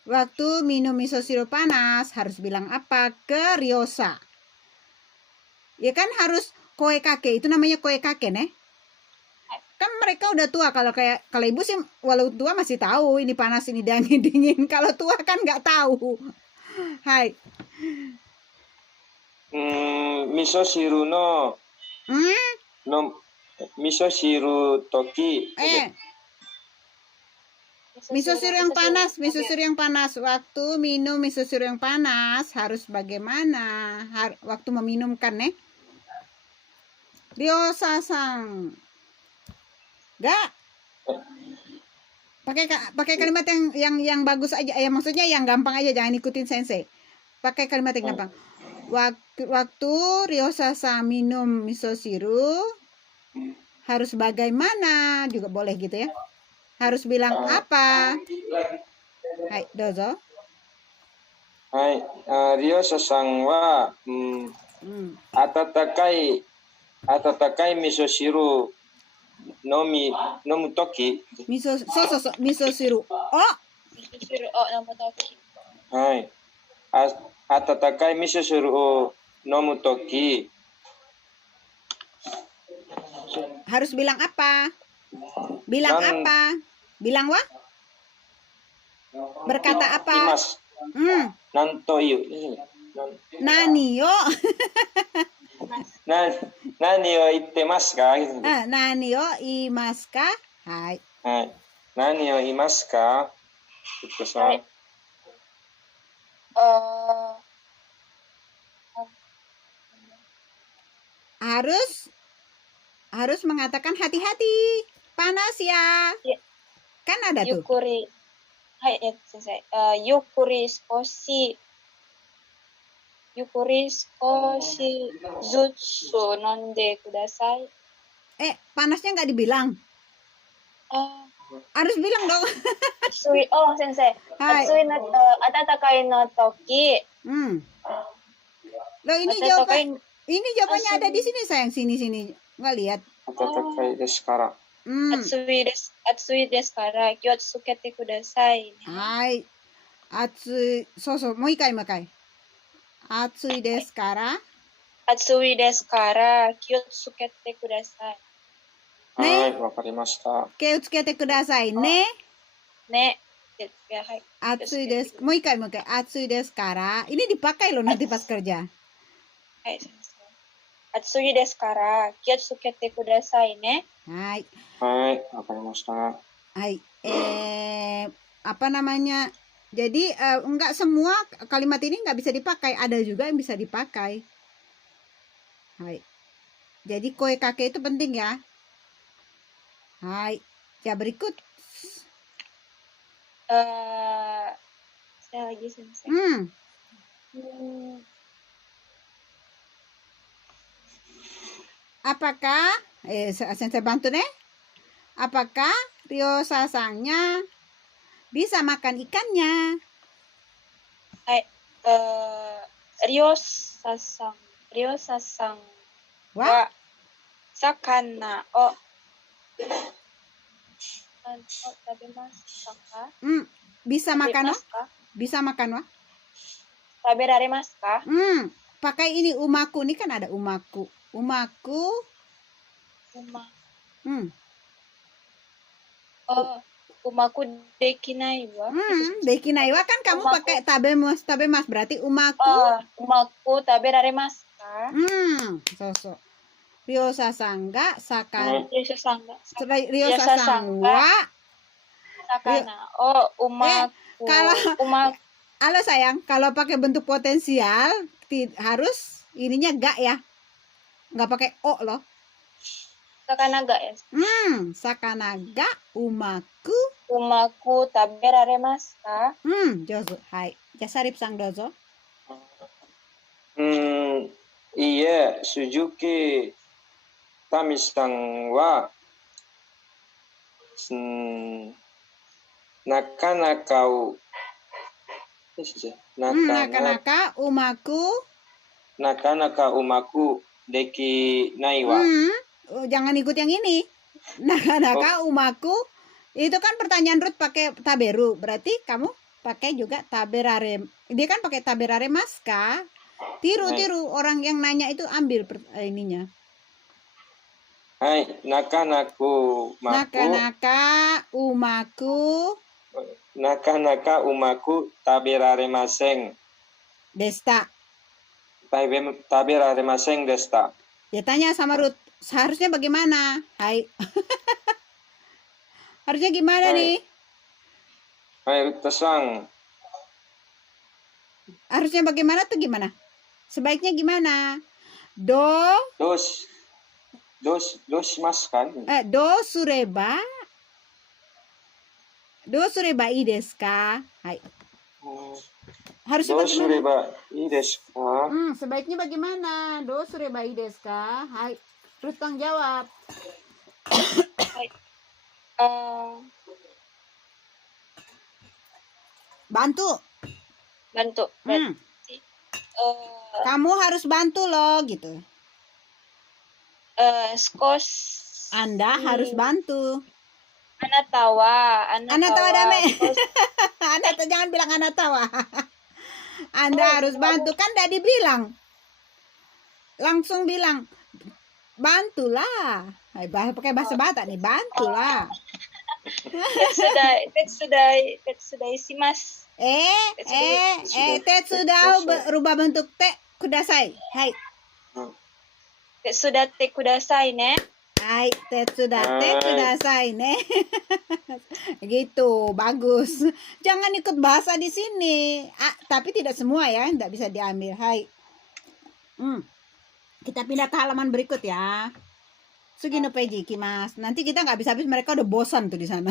Waktu minum misosiru panas harus bilang apa ke Ryosa? Ya kan harus koe kake, itu namanya koe kake nih. Kan mereka udah tua, kalau ibu sih walau tua masih tahu ini panas ini dingin. Kalau tua kan nggak tahu. Hai. Misosiru no misosiru toki. Misosiru yang panas. Waktu minum misosiru yang panas harus bagaimana? Waktu meminumkan nih. Ryosa-san. Enggak. Pakai kalimat yang bagus aja. Ya maksudnya yang gampang aja, jangan ikutin sensei. Pakai kalimat yang gampang. Waktu Ryosa-san minum misosiru harus bagaimana? Juga boleh gitu ya. Harus bilang apa? Hai, dozo. Hai, Ryosa-san wa atatakai misosiru nomu toki. Misosiru o nomu toki. Hai. Atatakai misosiru o nomu toki. Harus bilang apa? Bilang wa? Berkata apa? Nanto iyo. Nani yo? Nani yo ittemasu ka? Nani yo imasu ka? Hai. Hai. Nani yo imasu ka? Ito-san. Harus mengatakan hati-hati. Panas ya. Kan ada tuh. Yukuri. Hai, sensei. Yukuri skoshi jutsu nonde kudasai. Panasnya nggak dibilang. Harus bilang dong. Sensei. Atsui no atatakai no toki. Loh, ini jawabannya ada di sini sayang, sini. Nggak lihat. Atatakai desu kara. Atsui desu kara kiyo tsukete kudasai. Hai. Atsui. So, mau ikai. Atsui desu kara kiyo tsukete kudasai. Hai, wakarimashita. Kiyo tsukete kudasai ne. Ne. Atsui desu. Mau ikai. Atsui desu kara. Ini dipakai loh nanti pas kerja. Hai, sensei. Atsui desu kara kiyo tsukete kudasai ne. Hai. Hai, wakarimashita. Hai. Apa namanya? Jadi enggak semua kalimat ini enggak bisa dipakai, ada juga yang bisa dipakai. Hai. Jadi koe kake itu penting ya. Hai. Ya berikut. Saya lagi sensei. Apakah sensei bantu nih? Apakah Ryo Sasangnya bisa makan ikannya? Ryo Sasang Wah, wa sakana o tabemasu ka? bisa makan wah? Tabemasu ka? Bisa makan wah? Taberaremasu ka? Pakai ini umaku, ini kan ada umaku. Umaku. Umaku dekinai wa. Dekinai wa kan kamu Umaku. pakai tabemas berarti umaku. Umaku taberaremasu ka? So. Ryo Sasangga sakan. Ryo Sasangga. Ryo Sasangwa. Sakana. Umaku. Umaku. Halo sayang, kalau pakai bentuk potensial harus ininya ga ya. Nggak pakai o loh. Sakanaga ya. Sakanaga umaku. Umaku taberaremasu ka? Jozo. Hai. Jasarip sang dozo. Iya, Suzuki Tami-san wa nakanaka umaku deki nai wa. Jangan ikut yang ini. Nakanaka umaku itu kan pertanyaan Ruth pakai taberu. Berarti kamu pakai juga taberare. Dia kan pakai taberare maska. Tiru orang yang nanya itu ambil ininya. Hai, nakanaka umaku taberaremasen. Desta. Taberaremasen desta. Dia tanya sama Ruth, seharusnya bagaimana? Hai. Harusnya gimana nih? Hai, Ruth-san. Harusnya bagaimana tuh gimana? Sebaiknya gimana? Dos mas kan? Do sureba ii desu ka? Hai. Harusnya Do sureba ii desu ka? Sebaiknya bagaimana? Do sureba ii desu ka? Hai. Terus tolong jawab. Bantu. Kamu harus bantu loh gitu. Anda harus bantu. Anatawa dame. Anata jangan bilang anatawa. Anda harus bantu, kan tadi bilang. Langsung bilang bantulah. Pakai bahasa Batak nih, bantulah. Tetsudai shimasu. Tetsudai berubah bentuk te kudasai. Hai. Tetsudate kudasai ne. Hai, tetsudate kudasai ne. Gitu, bagus. Jangan ikut bahasa di sini. Tapi tidak semua ya, tidak bisa diambil. Hai. Kita pindah ke halaman berikut ya. Sugino peji kimas. Nanti kita nggak bisa habis, mereka udah bosan tuh di sana.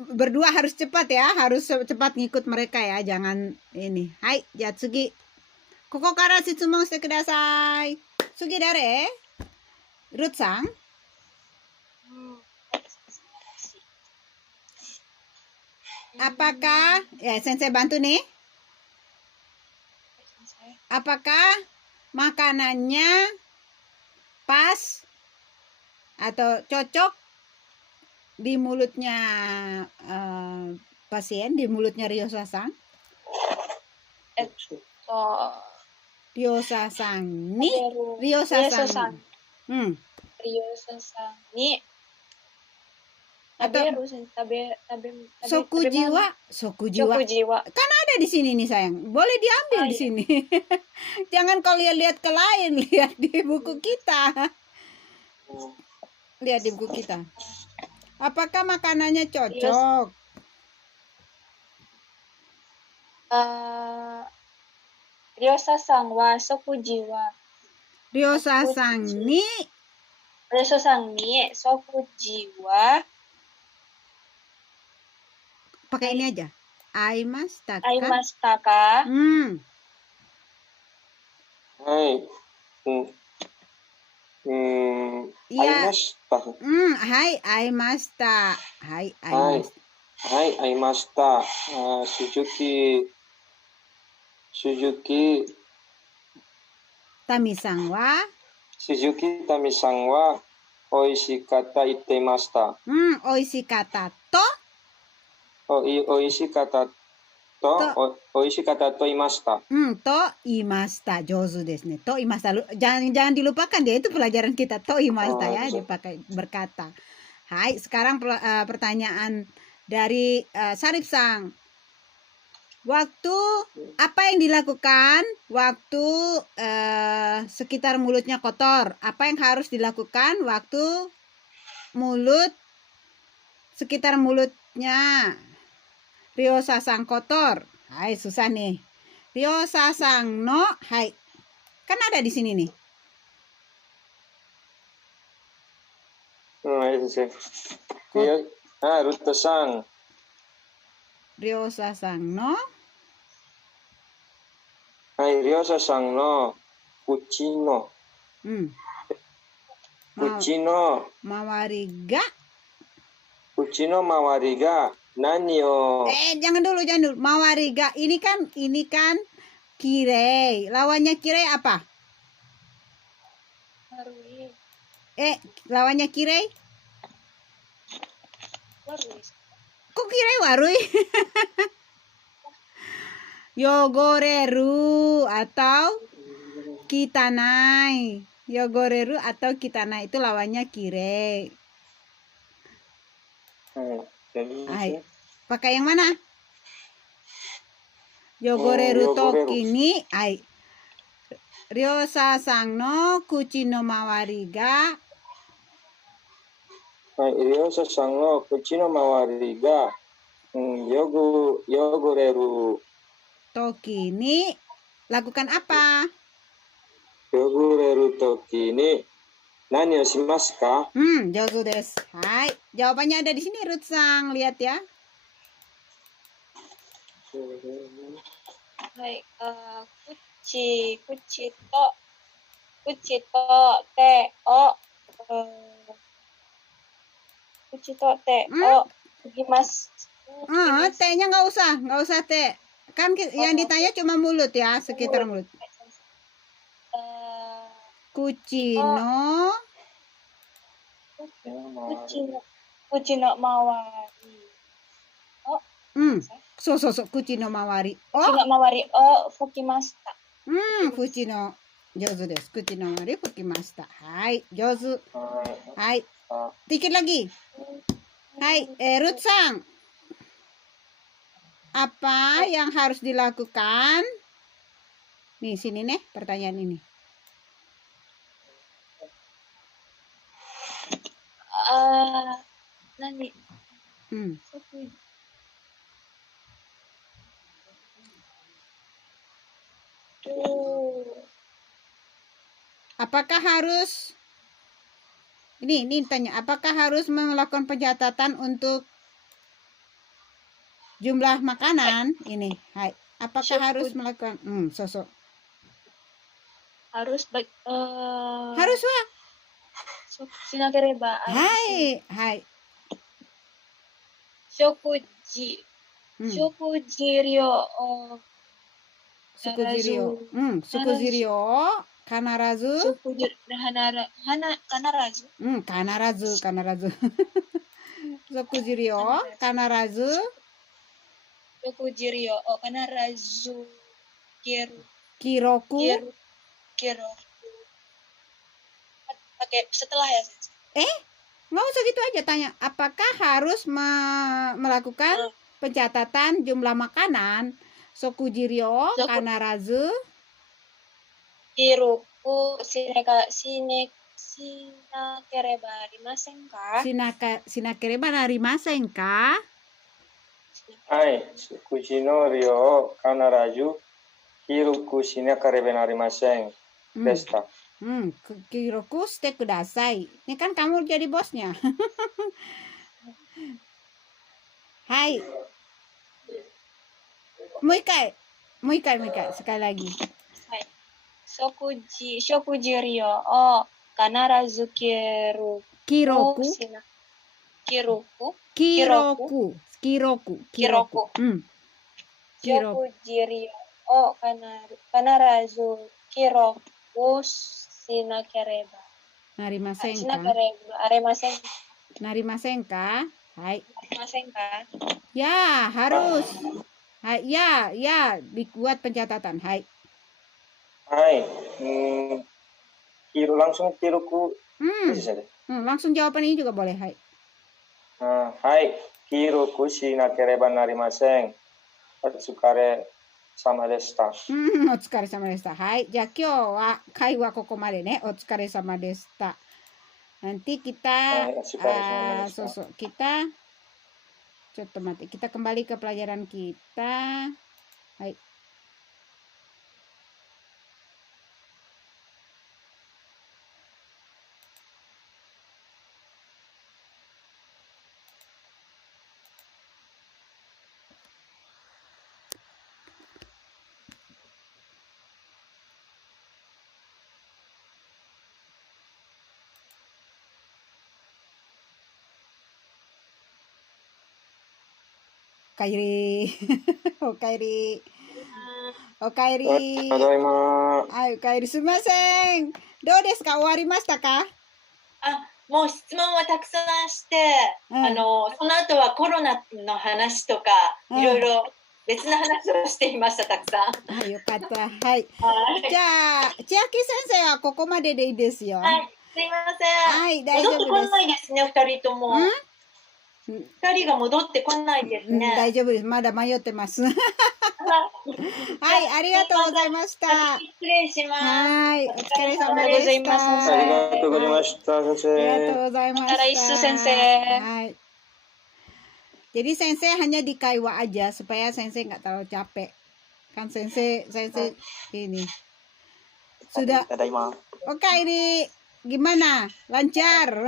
Berdua harus cepat ya, harus cepat ngikut mereka ya, jangan ini. Hai, Yatsugi. Koko kara shitsumon shite kudasai. Sugi dare? Ruth-san? Apakah ya sensei bantu nih? Apakah makanannya pas atau cocok di mulutnya pasien, di mulutnya Ryo Sasang? Ryo Sasang ni atau Sokujiwa. Kan ada di sini nih sayang. Boleh diambil di sini. Jangan kau lihat ke lain, lihat di buku kita. Lihat di buku kita. Apakah makanannya cocok? Ryo Sasang wa sokujiwa. Ryo Sasang ni sokujiwa. Pakai ini aja. Aimashita ka? Aimashita ka? Hai. うん、いや、会いました。はい、会いました。はい、会いはいました。はい、会いました。鈴木タミさんは、民さんは美味しかった言っていました。美味しかったと、美味しかった美味しかったと言いました。と言いました。上手ですね。To言いました. Jangan dilupakan dia itu pelajaran kita. To言いましたya, dipakai berkata. Hai, sekarang pertanyaan dari Sarip Sang. Waktu apa yang dilakukan waktu sekitar mulutnya kotor? Apa yang harus dilakukan waktu mulut sekitar mulutnya Ryo Sasang kotor? Hai, susah nih. Ryo Sasang no, hai. Kan ada di sini nih. Ruto-san. Ryo Sasang no. Hai, Ryo Sasang no kuchi no. Kuchi no Mawari ga. Kuchi no mawari ga nani o. Jangan dulu. Mawari ga ini kan kirei. Lawannya kirei apa? Warui. Lawannya kirei? Warui. Kok kirei warui? Yogoreru atau kitanai. Yogoreru atau kitanai itu lawannya kirei. Hai. Pakai yang mana? Yogoreru toki ni, ai. Ryo Sasang no kuchi no mawari ga. Hai, Ryo Sasang no kuchi no mawari ga yogoreru Toki ni lakukan apa? Yogoreru toki ni nani o shimasu ka? Jozu desu. Hai, jawabannya ada di sini Ruth Sang, lihat ya. Hai, kuchi to te o kuchi to te o gimas. T-nya nggak usah T. Kan yang ditanya cuma mulut ya, sekitar mulut. Kuchi no Mawari. So kuchi no mawari. Kuchi no mawari o fukimashita. Fuchi no jozu desu. Kuchi no mawari fukimashita. Hai, jozu. Hai. Dikit lagi. Hai, Ruth Sang. Apa yang harus dilakukan? Nih, sini nih pertanyaan ini. Nani? Apakah harus ini tanya, apakah harus melakukan pencatatan untuk jumlah makanan ini? Hai, apakah harus melakukan sosok? Harus harus wa. Shinakereba. Hai. Shokuji ryo. Sukuji ryo kanarazu. Kanarazu. Kanarazu. Sukuji ryo kanarazu. Shokuji ryo kanarazu. Kiroku. Pakai setelah ya. Nggak usah gitu aja tanya. Apakah harus melakukan pencatatan jumlah makanan? Sokujiryo kanarazu. Kiroku shinakereba narimasen ka? Shinakereba narimasen ka? Hai, kuchi no ryo kanarazu kiroku shinakereba narimasen desu. Kiroku shite kudasai. Ini kan kamu jadi bosnya. Hai. Muikai. Sekali lagi. Shokujiri o kanarazu Kiroku. Kiroku. Kiroku. Kiroku. Shokujiri o kanarazu kiroku shinakereba. Narimasen ka? Shinakereba. Aremasen. Narimasen ka? Hai. Aremasen ka? Ya, harus. Hai, ya, dibuat pencatatan. Hai. Hai. Langsung kiroku. Bisa saja. Langsung jawaban ini juga boleh. Hai. Hai. Kiroku shinakereba narimasen. Otsukare sama deshita. お疲れ様でした。はい。じゃあ今日は会話ここまでね。お疲れ様でした。Nanti kita, kita,ちょっと待って。kita kembali ke pelajaran kita. Hai. Kairi. Okairi. Okairi. Tadaima. はい、おかえりすみません。どうですか？終わりましたか？もう質問はたくさんして、その後はコロナの話とか、いろいろ別な話をしていました、たくさん。はい、よかった。はい。じゃあ、千秋先生はここまででいいですよ。はい、すいません。はい、大丈夫です。戻ってこないですね、二人とも。二人が戻ってこないですね。大丈夫です。まだ迷ってます。はい、ありがとうございました。失礼します。はい、お疲れ様でした。ありがとうございました、先生。ありがとうございました。Taraisu sensei. Hai. Jadi sensei hanya di kaiwa aja supaya sensei nggak terlalu capek. Kan sensei ini sudah. Oke, ini gimana? Lancar.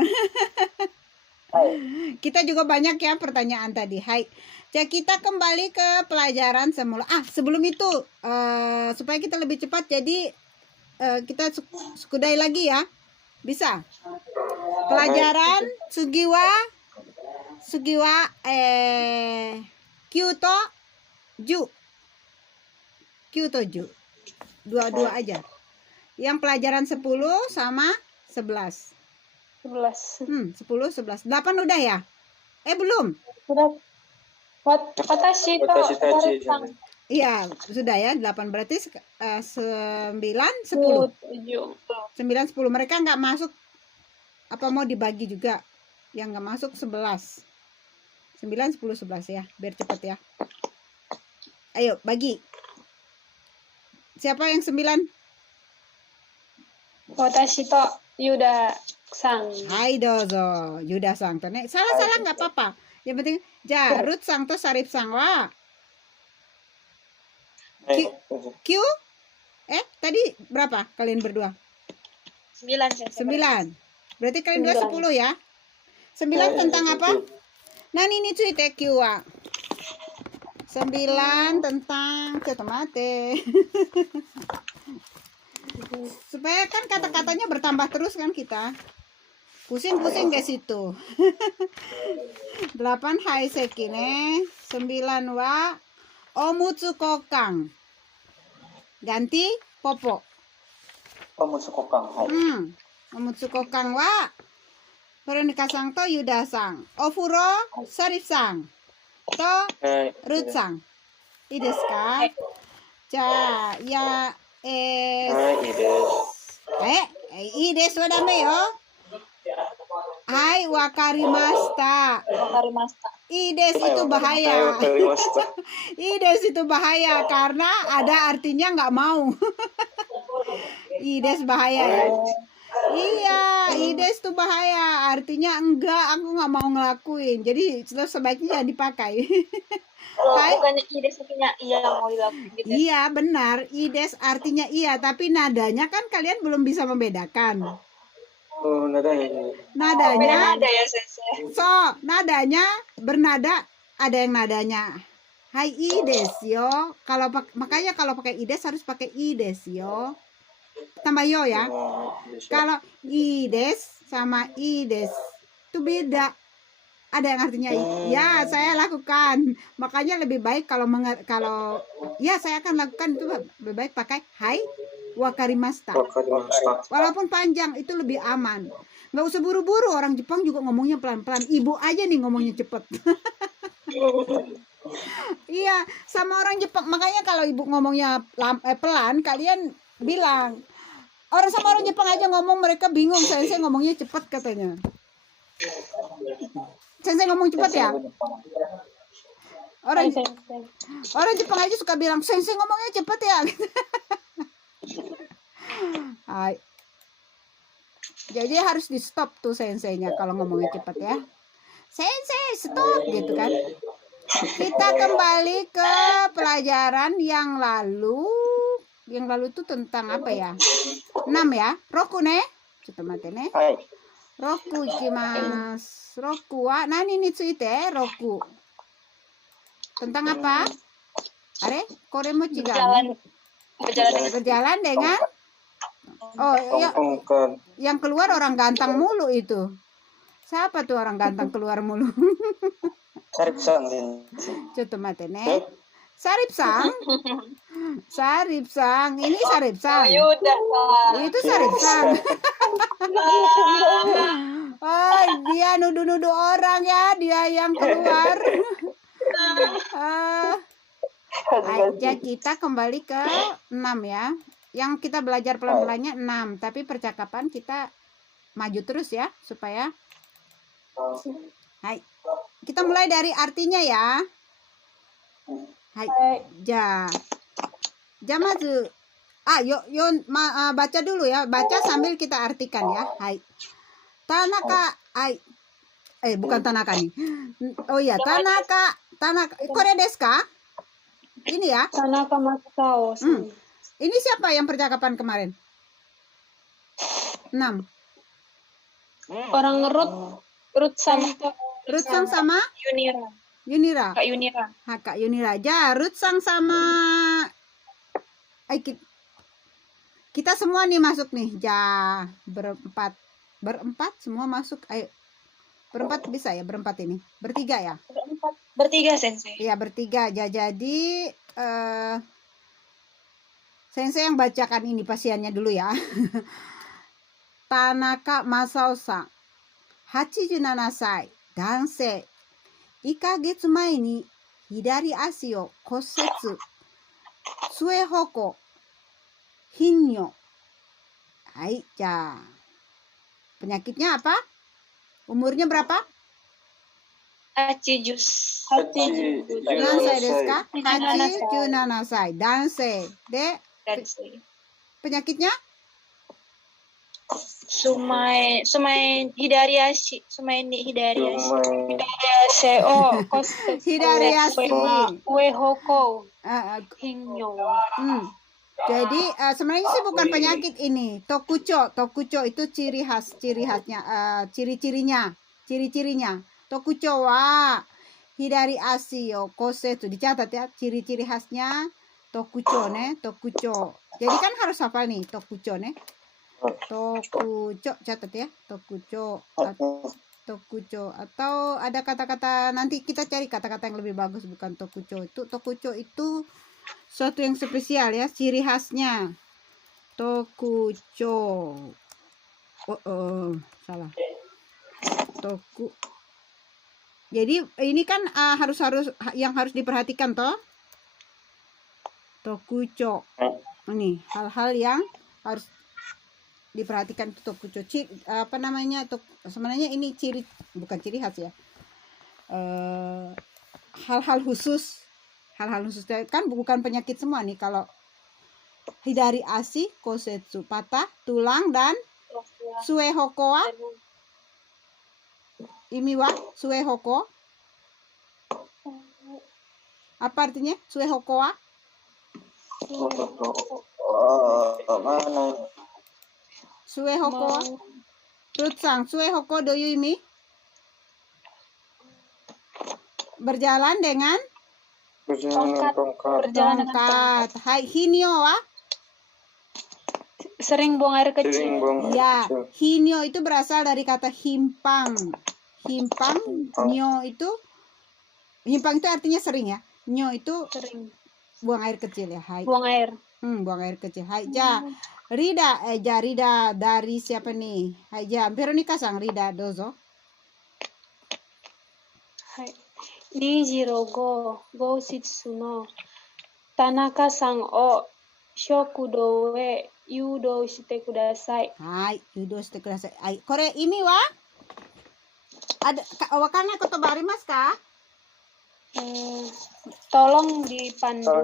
Kita juga banyak ya pertanyaan tadi. Hai. Jadi kita kembali ke pelajaran semula. Sebelum itu supaya kita lebih cepat, jadi kita sukudai lagi ya. Bisa. Pelajaran Sugiwa Kyuto Ju. Kyuto Ju. Dua-dua aja. Yang pelajaran 10 sama 11. 10, 11. 8 udah ya? Belum. Sudah. Watashi to Watashi-san. Iya, sudah ya. 8 berarti 9, 10. 9, 10. Mereka nggak masuk. Apa mau dibagi juga? Yang nggak masuk 11. 9, 10, 11 ya. Biar cepat ya. Ayo, bagi. Siapa yang 9? Watashi to Yuda-san. Hai dozo, Yuda-san. Salah-salah nggak apa-apa. Yang penting, Ruth-san to Sarif-san wa. Q? Tadi berapa kalian berdua? 9. 9. Berarti kalian dua 10 ya? 9 tentang apa? Nani ni tsuite Q wa. 9 tentang mate. Supaya kan kata-katanya bertambah terus kan kita. Pusing-pusing guys itu. 8 haiseki ne. 9 wa omutsu kokang. Ganti popo. Omutsu kokang. Omutsu kokang wa Veronica-san to Yuda-san. Ofuro Sarif-san to Ruth-san. I desu ka? Ya,いいですわダメよ。はい、わかりました。いいですitu bahaya. I des itu bahaya karena ada artinya nggak mau. I des bahaya ya. Iya, I des itu bahaya. Artinya enggak, aku nggak mau ngelakuin. Jadi sebaiknya jangan dipakai. Bukannya ides artinya iya mau dilakukan gitu. Iya benar, ides artinya iya, tapi nadanya kan kalian belum bisa membedakan. Nadanya. Nada ya sensei. Nadanya bernada, ada yang nadanya. Hai ides yo. Makanya kalau pakai ides harus pakai ides yo. tambah yo ya. Kalau ides sama ides itu beda. Ada yang artinya ya saya lakukan. Makanya lebih baik kalau ya saya akan lakukan itu lebih baik pakai hai wakarimashita. Walaupun panjang itu lebih aman. Nggak usah buru-buru, orang Jepang juga ngomongnya pelan-pelan. Ibu aja nih ngomongnya cepet. Iya, sama orang Jepang. Makanya kalau ibu ngomongnya pelan, kalian bilang. Sama orang Jepang aja ngomong mereka bingung. Saya ngomongnya cepet katanya. Sensei ngomong cepat ya? Orang Jepang aja suka bilang, Sensei ngomongnya cepat ya. Hai. Jadi harus di stop tuh senseinya kalau ngomongnya cepat ya. Sensei stop gitu kan. Kita kembali ke pelajaran yang lalu. Yang lalu itu tentang apa ya? 6 ya. Roku ne. Cuma mate ne. Roku ikimasu. Roku wa nani ni tsuite roku. Tentang apa? Are? Kore mo chigaru. Berjalan dengan ya, yang keluar orang ganteng mulu itu. Siapa tuh orang ganteng keluar mulu? Sarip-sang. Coba mate ne. Sarip-sang. Sarip-sang. Ini Sarip-sang. Itu Sarip-sang. Oh, dia nuduh-nuduh orang ya, dia yang keluar. Aja kita kembali ke 6 ya. Yang kita belajar pelan-pelannya 6, tapi percakapan kita maju terus ya supaya. Hai. Kita mulai dari artinya ya. Hai. Jamazu. Baca dulu ya. Baca sambil kita artikan ya. Hai. Tanaka, bukan Tanaka nih. Oh iya, Tanaka, Kore desu ka? Ini ya. Tanaka Masao. Ini siapa yang percakapan kemarin? 6. Orang Ruth sama Yunira. Kak Yunira. Kak Yunira aja. Ruth sama kita semua nih masuk nih. Berempat semua masuk. Ayo. Berempat bisa ya, berempat ini. Bertiga ya? Bertiga, Sensei. Iya, bertiga. Jadi Sensei yang bacakan ini pasiennya dulu ya. Tanaka Masao-san, 87 歳, 男性。1ヶ月前に左足を骨折、末方向、頻尿。はい、じゃあ。Penyakitnya apa? Umurnya berapa? 87 何歳ですか? 87 歳. 男性で penyakitnya? Sumae hidari asi o Hidari asi. Ue hoko. Hinyo. Jadi sebenarnya sih bukan penyakit ini. Tokucho itu ciri-cirinya. Tokucho wa hidari asi yo kosetsu, dicatat ya, ciri-ciri khasnya tokucho ne, tokucho. Jadi kan harus hafal nih tokucho ne. Tokucho, catat ya, tokucho atau ada kata-kata, nanti kita cari kata-kata yang lebih bagus, bukan tokucho itu suatu yang spesial ya, ciri khasnya. Tokucho. Salah. Jadi ini kan harus yang harus diperhatikan toh. Tokucho. Ini hal-hal yang harus diperhatikan itu tokucho. Apa namanya? Sebenarnya ini bukan ciri khas ya. Hal-hal khusus kan bukan penyakit semua nih. Kalau hidari asi kosetsu, patah tulang, dan suehoko wa imiwa suehoko. Apa artinya suehoko wa? Suehoko wa? Ruth-san, suehoko do you imi? Berjalan dengan Berjalan dengan tongkat. Hai, hinyo wa? Sering buang air Sering kecil. buang air Ya, kecil. hinyo itu berasal dari kata himpang. Himpang, nyo itu artinya sering ya. Nyo itu Sering buang air kecil ya. Hai. buang air. Buang air kecil. Hai, ja. Rida dari siapa nih? Hai, ja. Veronica sang Rida dozo. Hai. Nijiro go shitsuno Tanaka sang o shokudo e yudo shite kudasai. Hai, yudo shite kudasai. Hai, kore ini wa? Ada wakana kotoba arimasu ka? Tolong dipandu.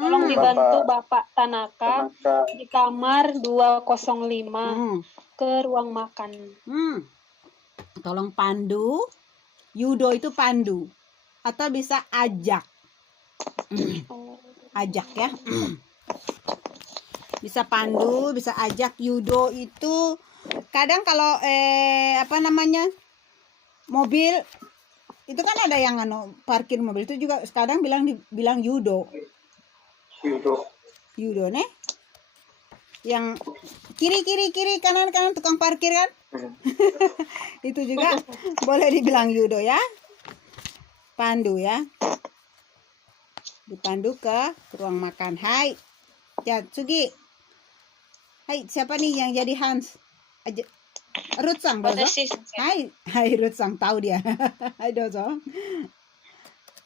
Tolong dibantu Bapak Tanaka di kamar 205 ke ruang makan. Tolong pandu. Yudo itu pandu atau bisa ajak. Ajak ya. Bisa pandu, bisa ajak. Yudo itu kadang kalau mobil itu kan ada yang parkir mobil itu juga kadang bilang yudo nih, yang kiri kanan tukang parkir kan. Itu juga boleh dibilang yudo ya, pandu ya, dipandu ke ruang makan. Hai Jatsugi, hai siapa nih yang jadi Hans? Ruth-sang dozo. Hai Ruth-sang, tahu dia. Hai dozo.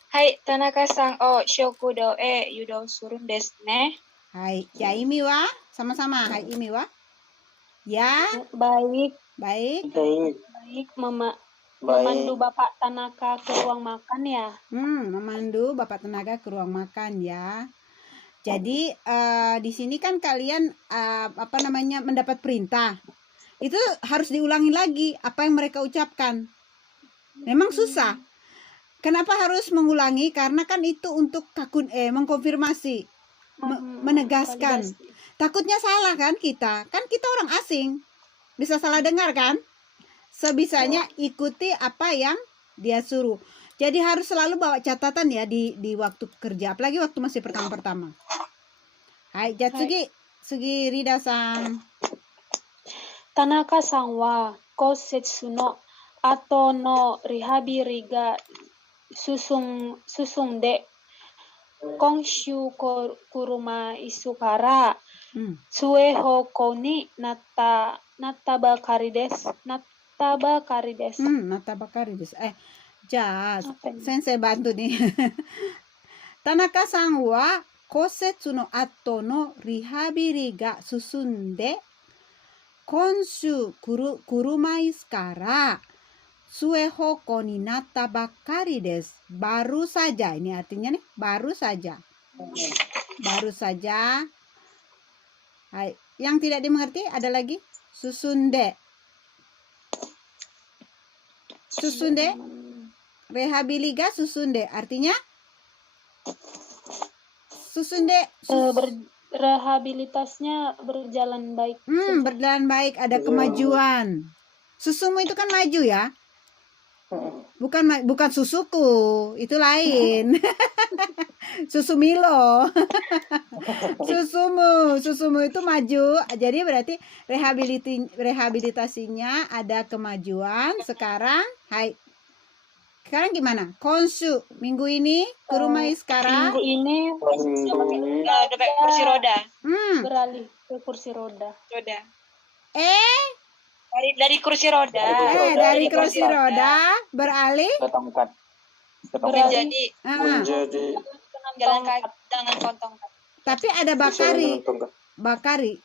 Hai, Tanaka-sang o shokudo e yudo surun desu ne. Hai, ya Imi wa, sama-sama. Hai Imi wa. Ya. Baik. Memandu Bapak Tanaka ke ruang makan ya. Memandu Bapak Tanaka ke ruang makan ya. Jadi di sini kan kalian mendapat perintah. Itu harus diulangi lagi apa yang mereka ucapkan. Memang susah. Kenapa harus mengulangi? Karena kan itu untuk mengkonfirmasi, menegaskan. Takutnya salah kan kita. Kan kita orang asing. Bisa salah dengar kan? Sebisanya ikuti apa yang dia suruh. Jadi harus selalu bawa catatan ya di waktu kerja. Apalagi waktu masih pertama-pertama. Hai, Jatsugi. Sugi Rida-san. Tanaka-san wa kosetsu no ato no rihabili ga susungde konshu kuruma isu kara sue hoko ni natta bakari desu. Natta bakari desu. Sensei bantu nih. Tanaka-san wa kosetsu no ato no rihabili ga susunde konshu kurumais kara sue hoko ni natta bakari desu. Baru saja, ini artinya nih, baru saja. Hai, yang tidak dimengerti ada lagi susunde. Rehabiliga susunde artinya susunde rehabilitasnya berjalan baik. Berjalan baik, ada kemajuan. Susumu itu kan maju ya. Bukan susuku, itu lain. Susu Milo. Susumu itu maju. Jadi berarti rehabilitasinya ada kemajuan. Sekarang gimana? Konsu minggu ini ke rumah sekarang. Minggu ini kursi roda. Beralih ke kursi roda. Dari kursi roda. Dari kursi roda beralih menjadi jalan kaki dengan kontong. Tapi ada Bakari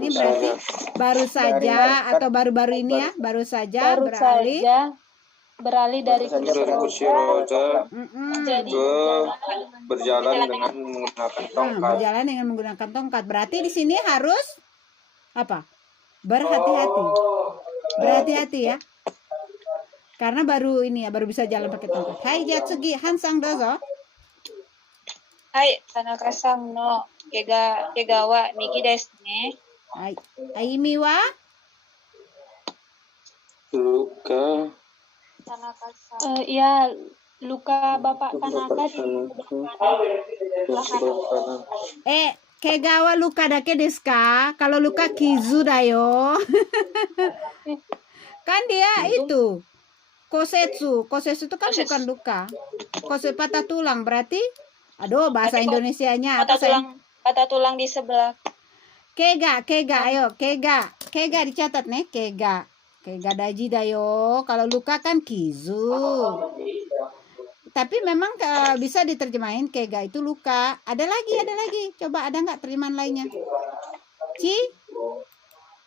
ini berarti baru saja atau baru-baru ini ya, baru saja beralih dari kursi roda ke berjalan dengan menggunakan tongkat. Berjalan dengan menggunakan tongkat. Berarti di sini harus apa? Berhati-hati ya. Karena baru bisa jalan pakai tongkat. Hai Jatsugi, Hansang dozo. Hai, Tanaka-san no kegawa migi desu ne. Hai, Aimi wa Luka. Ya, luka Bapak Tanaka di Keiga wa luka dake desu ka? Kalau luka kizu da yo. Kan dia itu kosetsu. Kosetsu itu kan bukan luka. Kosetsu patah tulang berarti. Aduh, bahasa Berarti Indonesianya apa sayang? patah tulang di sebelah. Keiga, ayo, keiga dicatat nih, keiga daji da yo. Kalau luka kan kizu. Tapi memang bisa diterjemahin keiga itu luka. Ada lagi. Coba ada nggak terjemahan lainnya?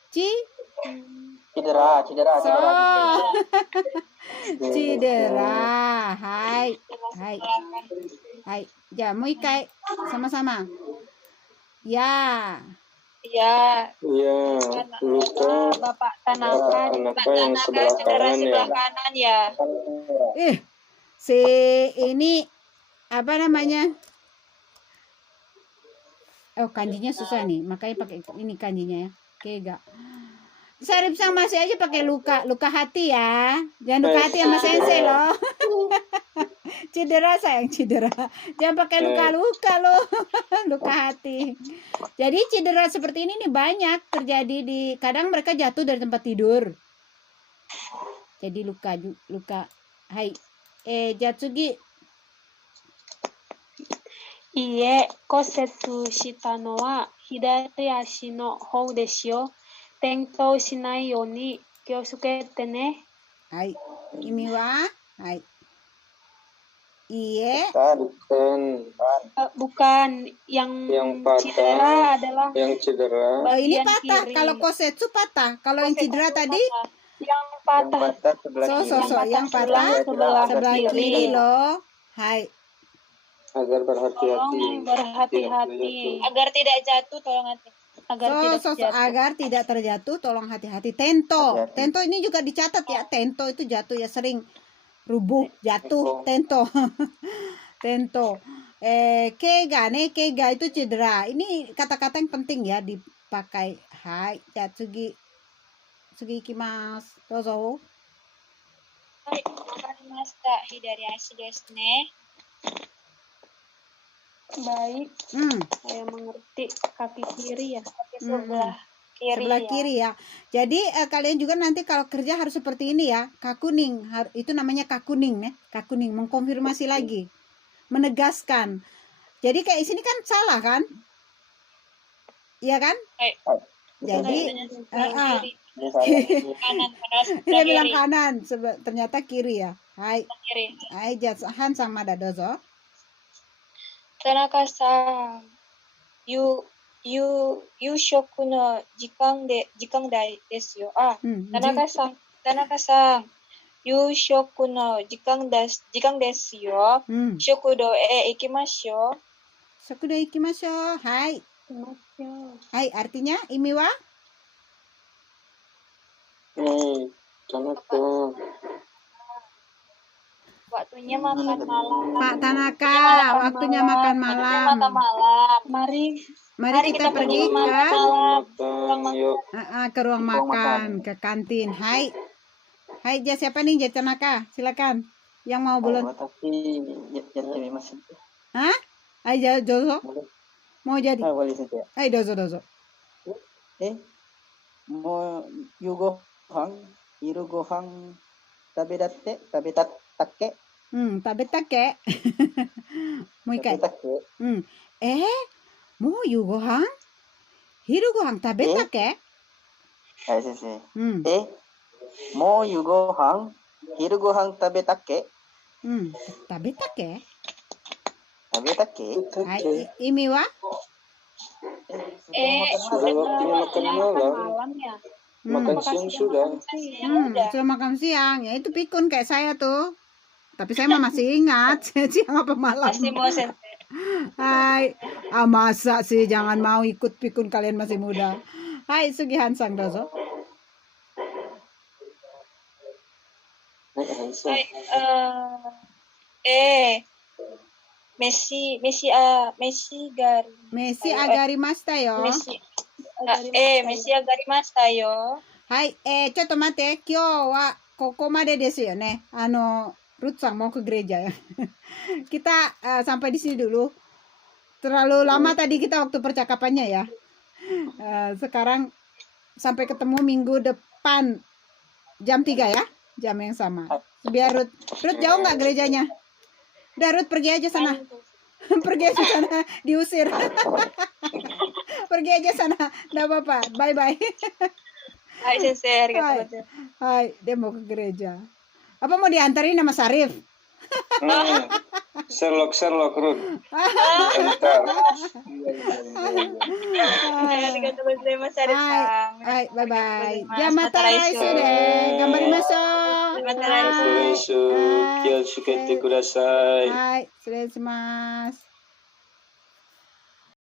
Cedera. So, cedera. Hai. Ja, mau ikai sama-sama. Ya. Ya, luka Bapak Tanaka yang sebelah cedera kanan sebelah ya. kanan ya. Si ini apa namanya? Oh, kanjinya susah nih, makanya pakai ini kanjinya ya. Keiga. Sarip sang masih aja pakai luka hati ya. Jangan luka hati sama sensei loh. Cedera sayang, cedera. Jangan pakai luka loh. Luka hati. Jadi cedera seperti ini nih banyak terjadi di kadang mereka jatuh dari tempat tidur. Jadi luka. Hai. Jatsugi. Iie, kosetsu shita no wa hidari ashi no hou desu yo. Tentou shinai you ni kiosukete ne. Hai. Ini wa. Hai. Iye. Bukan yang patah, cedera adalah yang cedera. Oh, ini bagian patah. kiri. Kalau kosetsu patah. Kalau yang cedera tadi Yang patah sebelah kiri. yang patah sebelah kiri loh. Hai. Agar berhati-hati. Agar tidak jatuh, tolong hati. Agar tidak terjatuh, tolong hati-hati. Tento ini juga dicatat ya. Tento itu jatuh ya, sering rubuh, jatuh. Tento. Keiga itu cedera. Ini kata-kata yang penting ya dipakai. Hai, Jatsugi. Sugi ikimasu. Dozo. Hai, wakarimashita. Hidari ashi desu ne. baik. Saya mengerti. Kaki kiri ya. Sebelah kiri. Sebelah kiri ya. Jadi kalian juga nanti kalau kerja harus seperti ini ya. Kakuning. Itu namanya kakuning ya. Kakuning. Mengkonfirmasi lagi. Menegaskan. Jadi kayak sini kan salah kan? Iya kan? Jadi Kanan, dia bilang kanan, ternyata kiri ya. Hai. kiri. Hai, Jatsuhan sama Dadozo. Tanaka-san, yushoku no jikan desu yo. Tanaka-san, yushoku no jikan desu yo. Shokudo ikimashou. Shokudo ikimashou. Hai. Hai, artinya imiwa? Tanaka. Waktunya makan malam. Pak Tanaka, waktunya makan malam. Mari kita pergi ke ruang makan, makan. ke kantin. Hai, siapa nih? Tanaka, silakan. Yang mau belum? Hah? Hai, Dozo. Mau jadi? Boleh saja. Hai, Dozo. Mau hiru gohan tabetakke. Tabetakke. Mau ikai. Mau yugohan? Hiru gohan tabetakke? Hai, sensei. Mau yugohan hiru gohan tabetakke? Tabetakke? Tabetakke. Imi wa? Sudah waktunya makan malam. ya. Makan siang sudah. Sudah makan siang. Ya itu pikun kayak saya tuh. Tapi saya mah masih ingat siang apa malam. Masih mau sensei. Hai. Masa sih jangan mau ikut pikun kalian masih muda. Hai, Sugihan Sang Dozo. Hai, Messi agarimashita yo. Messi agarimashita yo. Hai, cotto mate. Kyou wa kokomade desu yo ne. Ruth Sang mau ke gereja ya. Kita sampai di sini dulu. terlalu lama tadi kita waktu percakapannya ya. Sekarang sampai ketemu minggu depan jam 3 ya, jam yang sama. Biar Ruth jauh nggak gerejanya? Udah Ruth pergi aja sana. Pergi aja sana, diusir. Pergi aja sana, nggak apa-apa. Bye-bye. Hai Sensei, arigatou gozaimasu. Hai, dia mau ke gereja. Apa mau diantarin sama Sarif? Sherlock Ruth. Bentar. Arigatou gozaimasu, Arif-san. Hai, bye-bye. Gozaimasu. Yamata raisu de. Gambarimashou. Yamata raisu. Kiyoshikete kudasai. はい、失礼します。